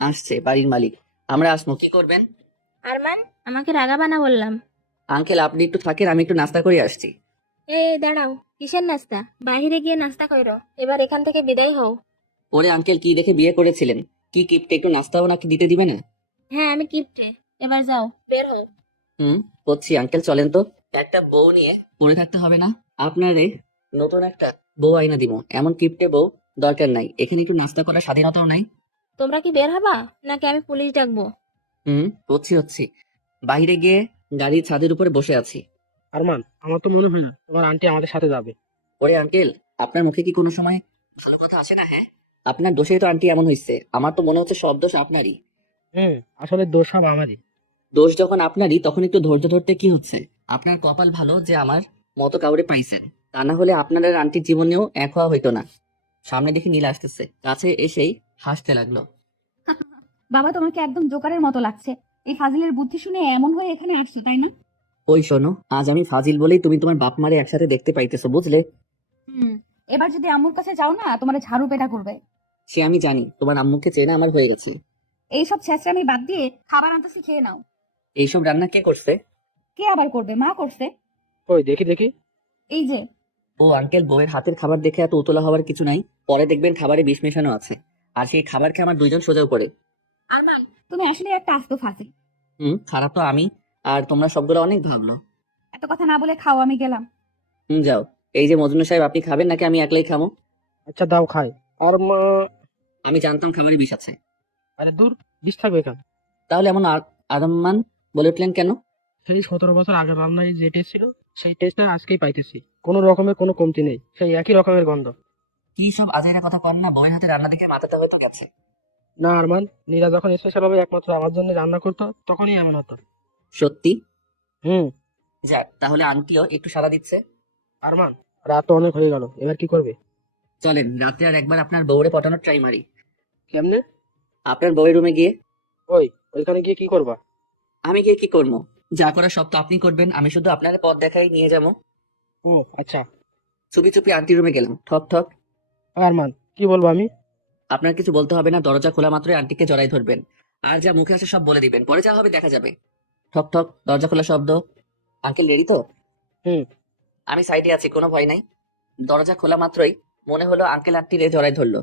আসছে বাড়ির মালিক, আমরা আসবো, কি করবেন? আরমান, আমাকে রাগাবা না বললাম। আঙ্কেল আপনি একটু থাকেন, আমি একটু নাস্তা করে আসছি। এই দাঁড়াও, কিসের নাস্তা? বাহিরে গিয়ে নাস্তা কইরো, এবার এখান থেকে বিদায় হও। ওরে আঙ্কেল, কি দেখে বিয়ে করেছিলেন? কি গিফট, একটু নাস্তাও নাকি দিতে দিবে না? হ্যাঁ আমি কিপটে, এবার যাও, বের হও। হচ্ছি আঙ্কেল, চলেন তো। একটা বউ নিয়ে পড়ে থাকতে হবে না আপনারে। নতুন একটা বউ আইনা দিব, এমন কিপটে বউ দরকার নাই। এখানে একটু নাস্তা করার স্বাধীনতাও নাই। তোমরা কি বের হবা নাকি আমি পুলিশ ডাকবো? হচ্ছি। বাইরে গিয়ে গাড়ির ছাদের উপরে বসে আছি। আরমান, আমার তো মনে হয় না তোমার আন্টি আমাদের সাথে যাবে। ওরে আঙ্কেল, আপনার মুখে কি কোনো সময় ভালো কথা আসে না? হ্যাঁ, আপনার দোষেই তো আন্টি এমন হয়েছে। আমার তো মনে হচ্ছে সব দোষ আপনারই। আসলে দোষ সব আমারই। দোষ যখন আপনারই, তখন একটু ধৈর্য ধরতে কি হচ্ছে? আপনার কপাল ভালো যে আমার মতো কাউরে পাইছেন, তা না হলে আপনার আর আন্টির জীবনেও এক হওয়া হইতো না। সামনে দেখে নীল আসতেছে, কাছে এসেই হাসতে লাগলো। বাবা, তোমাকে একদম জোকারের মতো লাগছে। এই ফাজিলের বুদ্ধি শুনে এমন হয়ে এখানে আসছো, তাই না? ওই শোনো, আজ আমি ফাজিল বলেই তুমি তোমার বাপ মারে একসাথে দেখতে পাইতেছো, বুঝলে? এবার যদি আম্মুর কাছে যাও না, তোমার ঝাড়ু পেটা করবে। সে আমি জানি, তোমার আম্মুকে চেনা আমার হয়ে গেছে। এইসব ছেঁচড়ামি বাদ দিয়ে খাবার আনতেছি, খেয়ে নাও। এইসব রান্না কে করছে? কে আবার করবে? মা করছে। ওই দেখি দেখি। এই যে। ও আঙ্কেল, বউয়ের হাতের খাবার দেখে এত উতলা হওয়ার কিছু নাই। পরে দেখবেন খাবারে বিষ মেশানো আছে, আর সেই খাবার খেয়ে আমার দুইজন সোজা উপরে। আরমান, তুমি আসলে একটা আস্ত ফাজিল। খারাপ তো আমি, আর তোমরা সবগুলো অনেক ভাবলো। এত কথা না বলে খাও, আমি গেলাম। যাও। এই যে মজনু সাহেব, আপনি খাবেন নাকি আমি একলাই খাবো? আচ্ছা দাও খাই। আর মা, আমি জানতাম খাবারে বিষ আছে। আরে দূর, বিষ থাকবে কেন? তাহলে এমন আরাম্মান বলে উঠলেন কেন? সেই 17 বছর আগের রান্নায় যে টেস্ট ছিল, সেই টেস্টটা আজকেই পাইতেছি। কোনো রকমের কোনো কমতি নেই, সেই একই রকমের গন্ধ। কি সব আজাইরা কথা কন না, বউয়ের হাতে রান্না দেখে মাথাটা হয়তো গেছে। না আরমান, নীরা যখন স্পেশাল ভাবে একমাত্র আমার জন্য রান্না করতো, তখনই এমন হতো। সত্যি? হুম। যাক, তাহলে আন্টিও একটু সাড়া দিচ্ছে। আরমান, রাত তো অনেক হয়ে গেল, এবার কি করবে? চলেন রাতে আর একবার আপনার বউরে পটানোর ট্রাই মারি। কেমনে? আপনার বউয়ের রুমে গিয়ে। ওইখানে গিয়ে কি করবা? আমি গিয়ে কি করবো? যা করার সব তো আপনি করবেন, আমি শুধু আপনার পথ দেখাই নিয়ে যাবো। ও আচ্ছা। চুপি চুপি আন্টির রুমে গেলাম, ঠক ঠক। আরমান, কি বলবো আমি? আপনার কিছু বলতে হবে না, দরজা খোলা মাত্রই আন্টিকে জড়াই ধরবেন, আর যা মুখে আসে সব বলে দিবেন, পরে যা হবে দেখা যাবে। ঠক ঠক, দরজা খোলা শব্দ। আঙ্কেল রেডি তো? হুম। আমি সাইডে আছি, কোনো ভয় নাই। দরজা খোলা মাত্রই মনে হলো আঙ্কেল আন্টিরে জড়াই ধরলো।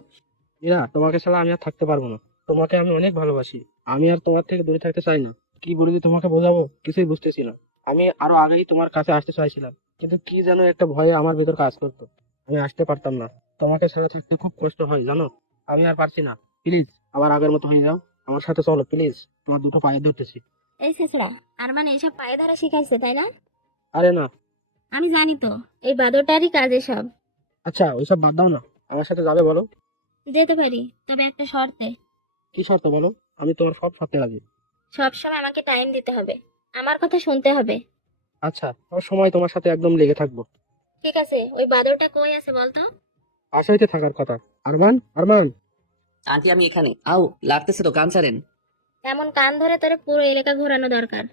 মীরা, তোমাকে ছাড়া আমি আর থাকতে পারবো না। তোমাকে আমি অনেক ভালোবাসি। আমি আর তোমার থেকে দূরে থাকতে চাই না। কি বলে যে তোমাকে বোঝাবো কিছুই বুঝতেছি না। আমি আরো আগেই তোমার কাছে আসতে চাইছিলাম, কিন্তু কি যেন একটা ভয়ে আমার ভেতর কাজ করতো। আমি আসতে পারতাম না। তোমাকে ছেড়ে থাকতে খুব কষ্ট হয় জানো। আমি আর পারছি না। প্লিজ আবার আগের মতো হয়ে যাও, আমার সাথে চলো প্লিজ। তোমার দুটো পায়ে ধরতেছি। এই ছেঁচড়া, আর মানে এইসব পায়ে ধরা শিখাইছে, তাই না? আরে না। আমি জানি তো, এই বাদরটারই কাজ এসব। আচ্ছা ওইসব বাদ দাও না, আমার সাথে যাবে বলো? যেতে পারি, তবে একটা শর্তে। কি শর্ত বলো? আমি তোমার সব শর্তে রাজি। সবসময় আমাকে টাইম দিতে হবে, আমার কথা শুনতে হবে। আচ্ছা, সব সময় তোমার সাথে একদম লেগে থাকবো। ঠিক আছে, ওই বাদরটা কই আছে বলতো? আশাইতে থাকার কথা। আরমান, আরমান। আন্টি আমি এখানে। আও, লাগতেছে তো, কান ছাড়েন। এমন কান ধরে তোরে পুরো এলাকা ঘোরানো দরকার।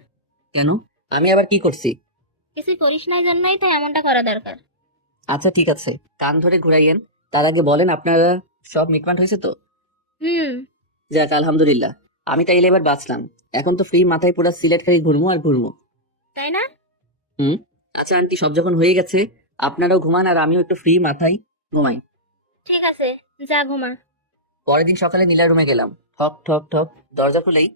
কেন? আমি আবার কি করছি? কিছু করিস নাই জন্যই তো এমনটা করা দরকার। আচ্ছা ঠিক আছে, কান ধরে ঘুরাইয়েন। তার আগে বলেন আপনারা সব মিটমাট হয়েছে তো? হুম। যাক আলহামদুলিল্লাহ, আমি তাইলে এবার বাঁচলাম। এখন তো ফ্রি মাথায় পুরো সিলেট খালি ঘুরমু আর ঘুরমু। তাই না? আচ্ছা আন্টি, সব যখন হয়ে গেছে, আপনারাও ঘুমান আর আমিও একটু ফ্রি মাথায় ঘুমাই। ঠিক আছে, যা ঘুমা। পরের দিন সকালে নীলার রুমে গেলাম। ঠক ঠক ঠক, দরজা খুলেই।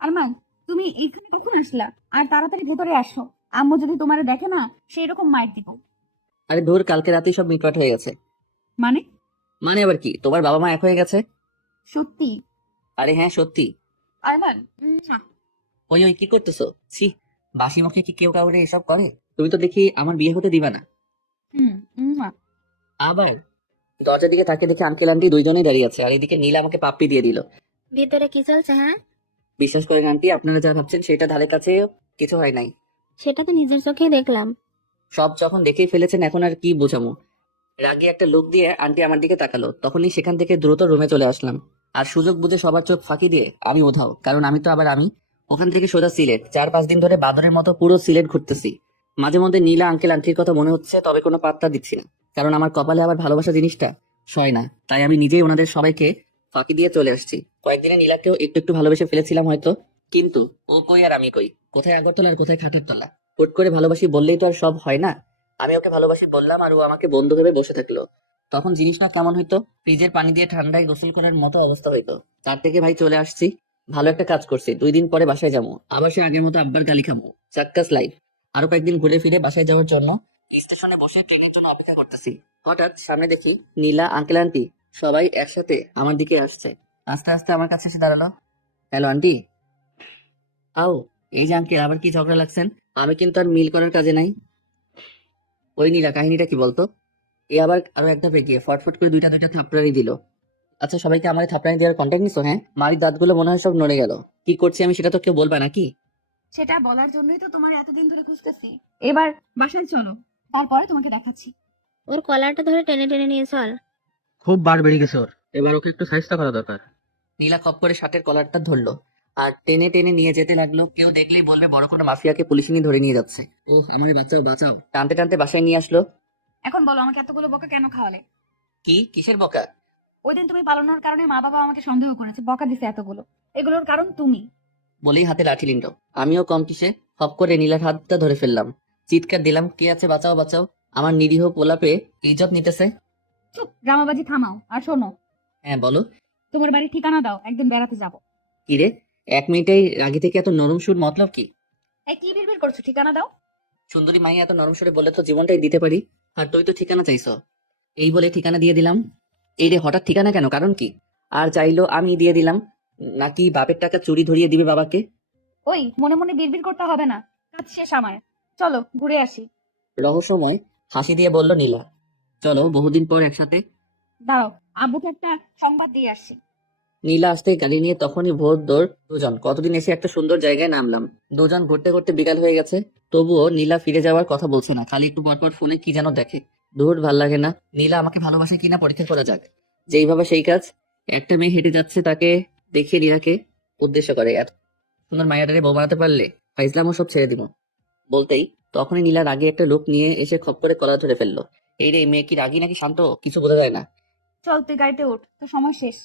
আরমান, তুমি এইখানে কখন আসলা? আর তাড়াতাড়ি ভেতরে আসো, আম্মু যদি তোমারে দেখে না, সেই রকম মাইর দিব। আরে ধুর, কালকে রাতেই সব মিটমাট হয়ে গেছে। মানে? মানে আবার কি, তোমার বাবা মা এক হয়ে গেছে। সত্যি? আরে হ্যাঁ সত্যি। আরমান, ওই ওই কি করতেছো? ছি, বাসি মুখে কি কেউ কাউরে এসব করে? তুমি তো দেখি আমার বিয়ে হতে দিবা না। আবার দরজার দিকে তাকিয়ে দেখে আঙ্কেল আন্টি দুইজনেই দাঁড়িয়ে আছে, আর এদিকে নীলা আমাকে পাপ্পি দিয়ে দিল। ভিতরে কি চলছে? হ্যাঁ, বিশ্বাস করেন আন্টি, আপনারা যা ভাবছেন সেটা ধারে কাছে কিছু হয় নাই। সেটা তো নিজের চোখেই দেখলাম। সব যখন দেখেই ফেলেছেন, এখন আর কি বোঝামো। রাগে একটা লুক দিয়ে আন্টি আমার দিকে তাকালো, তখনই সেখান থেকে দ্রুত রুমে চলে আসলাম। আর সুযোগ বুঝে সবার চোখ ফাঁকি দিয়ে আমি উধাও, কারণ আমি তো আবার আমি। ওখান থেকে সোজা সিলেট। 4-5 দিন ধরে বাদরের মতো পুরো সিলেট ঘুরতেছি। মাঝে মধ্যে নীলা আঙ্কেল আন্টির কথা মনে হচ্ছে, তবে কোনো পাত্তা দিচ্ছি না, কারণ আমার কপালে আবার ভালোবাসা জিনিসটা সয় না। তাই আমি নিজেই ওনাদের সবাইকে ফাঁকি দিয়ে চলে আসছি। কয়েকদিনে নীলাকেও একটু একটু ভালোবেসে ফেলেছিলাম হয়তো, কিন্তু ও কই আর আমি কই, কোথায় আগরতলা আর কোথায় খাটারতলা। হুট করে ভালোবাসি বললেই তো আর সব হয় না। আমি ওকে ভালোবাসি বললাম, আর ও আমাকে বন্ধু ভেবে বসে থাকলো। তখন জিনিসটা কেমন হইতো, ফ্রিজের পানি দিয়ে ঠান্ডায় গোসল করার মতো অবস্থা হইতো। তার থেকে ভাই চলে আসছি, ভালো একটা কাজ করছি। 2 দিন পরে বাসায় যাবো, আবার সে আগের মতো আব্বার গালি খাবো। চাক্কাস লাইফ। আরো কয়েকদিন ঘুরে ফিরে বাসায় যাওয়ার জন্য স্টেশনে বসে ট্রেনের জন্য অপেক্ষা করতেছি। হঠাৎ সামনে দেখি নীলা, আঙ্কেল, আন্টি সবাই একসাথে আমার দিকে আসছে। আস্তে আস্তে আমার কাছে এসে দাঁড়ালো। Hello aunty. আও, এই যে আঙ্কেল, আবার কি ঝগড়া লাগছেন? আমি কিন্তু আর মিল করার কাজে নাই। ওই নীলা, কাহিনীটা কি বলতো? এ আবার আরো এক ধাপ এগিয়ে ফটফট করে দুইটা দুইটা থাপড়ানি দিল। আচ্ছা, সবাইকে আমার থাপড়ানি দেওয়ার কন্ট্যাক্ট নিছো? হ্যাঁ, মারির দাঁতগুলো মনে হয় সব নড়ে গেল। কি করছি আমি সেটা তো কেউ বলবা নাকি? সেটা বলার জন্যই তো তোমার এতদিন ধরে খুঁজতেছি। এবার বাসায় চলো, তারপরে তোমাকে দেখাচ্ছি। ওর কলারটা ধরে টেনে টেনে নিয়ে চল। খুব বার বেড়ে গেছে ওর, এবার ওকে একটু সাহায্য করা দরকার। নীলা খপ করে শার্টের কলারটা ধরলো আর টেনে টেনে নিয়ে যেতে লাগলো। কেউ দেখলেই বলবে বড় কোনো মাফিয়াকে পুলিশ নিয়ে ধরে নিয়ে যাচ্ছে। ওহ, আমার বাচ্চাও, বাঁচাও। টানতে টানতে বাসায় নিয়ে আসলো। এখন বলো, আমাকে এতগুলো বকা কেন খাওয়ালে? কি, কিসের বকা? ওই দিন তুমি পালানোর কারণে মা বাবা আমাকে সন্দেহ করেছে, বকা দিছে এতগুলো। এগুলোর কারণ তুমি। বলেই হাতে লাঠি নিল। আমিও কম কিসে, হপ করে নীলার হাতটা ধরে ফেললাম। চিৎকার দিলাম, কে আছে, বাঁচাও বাঁচাও। আমার নিরীহ পোলাপে ইজ্জত নিতেছে। চুপ, ড্রামাবাজি থামাও। আর শোনো, হ্যাঁ বলো। তোমার বাড়ির ঠিকানা দাও, একদিন বেড়াতে যাবো। কি রে, 1 মিনিটেই রাগি থেকে এত নরম সুর, মতলব কি? এই কি বিড়বিড় করছো? ঠিকানা দাও। সুন্দরী মাইয়া এত নরম সুরে বলে তো জীবনটাই দিতে পারি। আর তুই তো ঠিকানা চাইছো। এই বলে ঠিকানা দিয়ে দিলাম। এই রে, হঠাৎ ঠিকানা কেন, কারণ কি? আর চাইলো আমি দিয়ে দিলাম। নাকি বাপের টাকা চুরি ধরিয়ে দিবে বাবাকে? ওই মনে মনে বিড়বিড় করতে হবে না, কাজ শেষ আমার। চলো ঘুরে আসি। রহস্যময় হাসি দিয়ে বলল নীলা। চলো, বহুদিন পর একসাথে। দাঁড়াও, আব্বুকে একটা সংবাদ দিয়ে আসছি। নীলা আসতে গাড়ি নিয়ে তখনই ভোর দৌড় দুজন। কতদিন এসে একটা সুন্দর জায়গায় নামলাম। দুজন ঘুরতে ঘুরতে বিকাল হয়ে গেছে। তবুও নীলা ফিরে যাওয়ার কথা বলছে না, খালি একটু পরপর ফোনে কি যেন দেখে। দূর, ভাল লাগে না। নীলা আমাকে ভালোবাসে কিনা পরীক্ষা করা যাক। যেই ভাবে সেই কাজ। একটা মেয়ে হেঁটে যাচ্ছে, তাকে দেখে নীলাকে উদ্দেশ্য করে, এত সুন্দর মায়াটারে বউ বানাতে পারলে ফাইজলামও সব ছেড়ে দিব। বলতেই তখনই নীলার আগে একটা লোক নিয়ে এসে খপ করে কলার ধরে ফেললো। এই রে, মেয়ে কি রাগী নাকি শান্ত কিছু বোঝা যায় না। চল তুই গাড়িতে উঠ, তো সময় শেষ।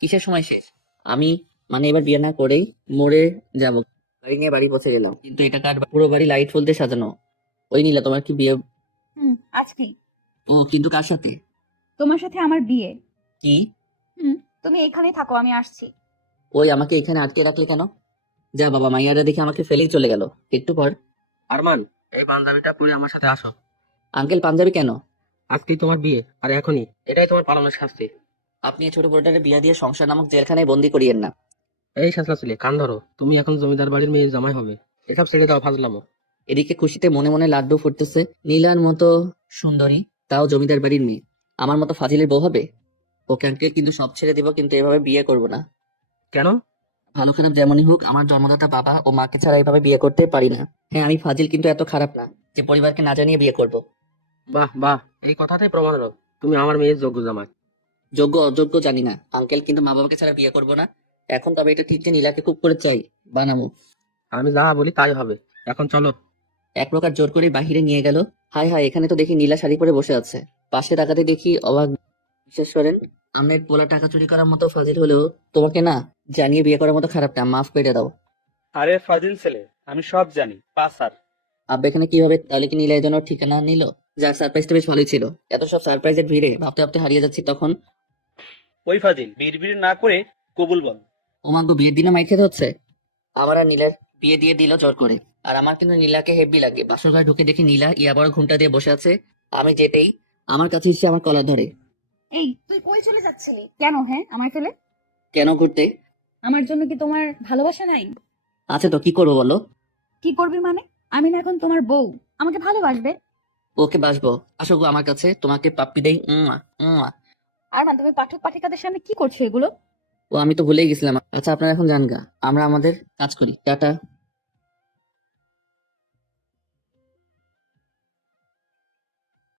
কিসের সময় শেষ? আমি মানে এবার বিয়ে না করেই মরে যাব। গাড়ি নিয়ে বাড়ি পৌঁছে গেলাম, কিন্তু এটা কার পুরো বাড়ি লাইট ফুল দিয়ে সাজানো। ওই নীলা, তোমার কি বিয়ে? আজকেই। ও, কিন্তু কার সাথে? তোমার সাথে আমার বিয়ে। কি? তুমি এখানেই থাকো, আমি আসছি। ওই, আমাকে এখানে আটকে রাখলে কেন? যা বাবা, মাইয়ারা দেখে আমাকে ফেলেই চলে গেল। একটু পর, আরমান, এই পাঞ্জাবিটা পরে আমার সাথে আসো। আঙ্কেল, পাঞ্জাবি কেন? আজকেই তোমার বিয়ে, আর এখনই এটাই তোমার পালানোর শাস্তি। আপনি এই ছোট বড়টারে বিয়া দিয়ে সংসার নামক জেলখানায় বন্দি করিয়েন না। এই শাসলা ছেলে, কান ধরো। তুমি এখন জমিদার বাড়ির মেয়ে জামাই হবে। এসব ছেড়ে দাও ফাজলামো। এদিকে খুশিতে মনে মনে লাড্ডু ফুটতেছে। নীলার মতো সুন্দরী, তাও জমিদার বাড়ির মেয়ে, আমার মতো ফাজিলের বউ হবে? ওকে আঙ্কেল, কিন্তু সব ছেড়ে দিব, কিন্তু এভাবে বিয়ে করব না। কেন? ভালো খারাপ যেমনই হোক, আমার জন্মদাতা বাবা ও মাকে ছাড়া এইভাবে বিয়ে করতে পারি না। হ্যাঁ, আমি ফাজিল, কিন্তু এত খারাপ না যে পরিবারকে না জানিয়ে বিয়ে করব। বাহ বাহ, এই কথাটাই প্রমাণ হলো তুমি আমার মেয়ের যোগ্য জামাই। যোগ্য অযোগ্য জানি না আঙ্কেল, কিন্তু মা বাবাকে ছাড়া বিয়ে করব না। এখন তবে এটা ঠিক যে নীলাকে খুব করে চাই, বানাবো। আমি যা বলি তাই হবে। এখন চলো। এক প্রকার জোর করে বাহিরে নিয়ে গেল। হায় হায়, এখানে তো দেখি নীলা শাড়ি পরে বসে আছে। পাশে তাকাতে দেখি অবাক। বিশ্বাস করেন, আমের পোলা টাকা চুরি করার মতো ফাজিল হলেও তোমাকে না জানিয়ে বিয়ে করার মতো খারাপ না, মাফ করে দাও। আরে ফাজিল ছেলে, আমি সব জানি, পাস আর। আব্বা এখানে কি হবে? তাহলে কি নীলা এই জন্য ঠিকানা নিল? যাক, সারপ্রাইজটা বেশ ভালোই ছিল। এত সব সারপ্রাইজের ভিড়ে ভাবতে ভাবতে হারিয়ে যাচ্ছি তখন। ওই ফাজিল, বিড়বিড় না করে কবুল বল। ওমাগো, বিয়ের দিনে মাইর খেতে হচ্ছে। আমার আর নীলার বিয়ে দিয়ে দিল জোর করে। আর আমার কিন্তু নীলাকে হেব্বি লাগে। বাসর ঘরে ঢুকে দেখি নীলা ইয়াবার ঘুমটা দিয়ে বসে আছে। আমি যেতেই আমার কাছে এসে আমার কলার ধরে। এই তুই কই চলে যাচ্ছিলি? কেন হ্যাঁ, আমায় ফেলে? কেন ঘুরতে? আমার জন্য কি তোমার ভালোবাসা নাই? আছে তো, কি করবো বলো? কি করবি মানে? আমি না এখন তোমার বউ, আমাকে ভালোবাসবে? ওকে বাসবো, আসো গো আমার কাছে, তোমাকে পাপ্পি দেই। আর না, তুমি পাঠক পাঠিকাদের সামনে কি করছো এগুলো? ও, আমি তো ভুলেই গেছিলাম। আচ্ছা, আপনারা এখন যান গা, আমরা আমাদের কাজ করি। টাটা।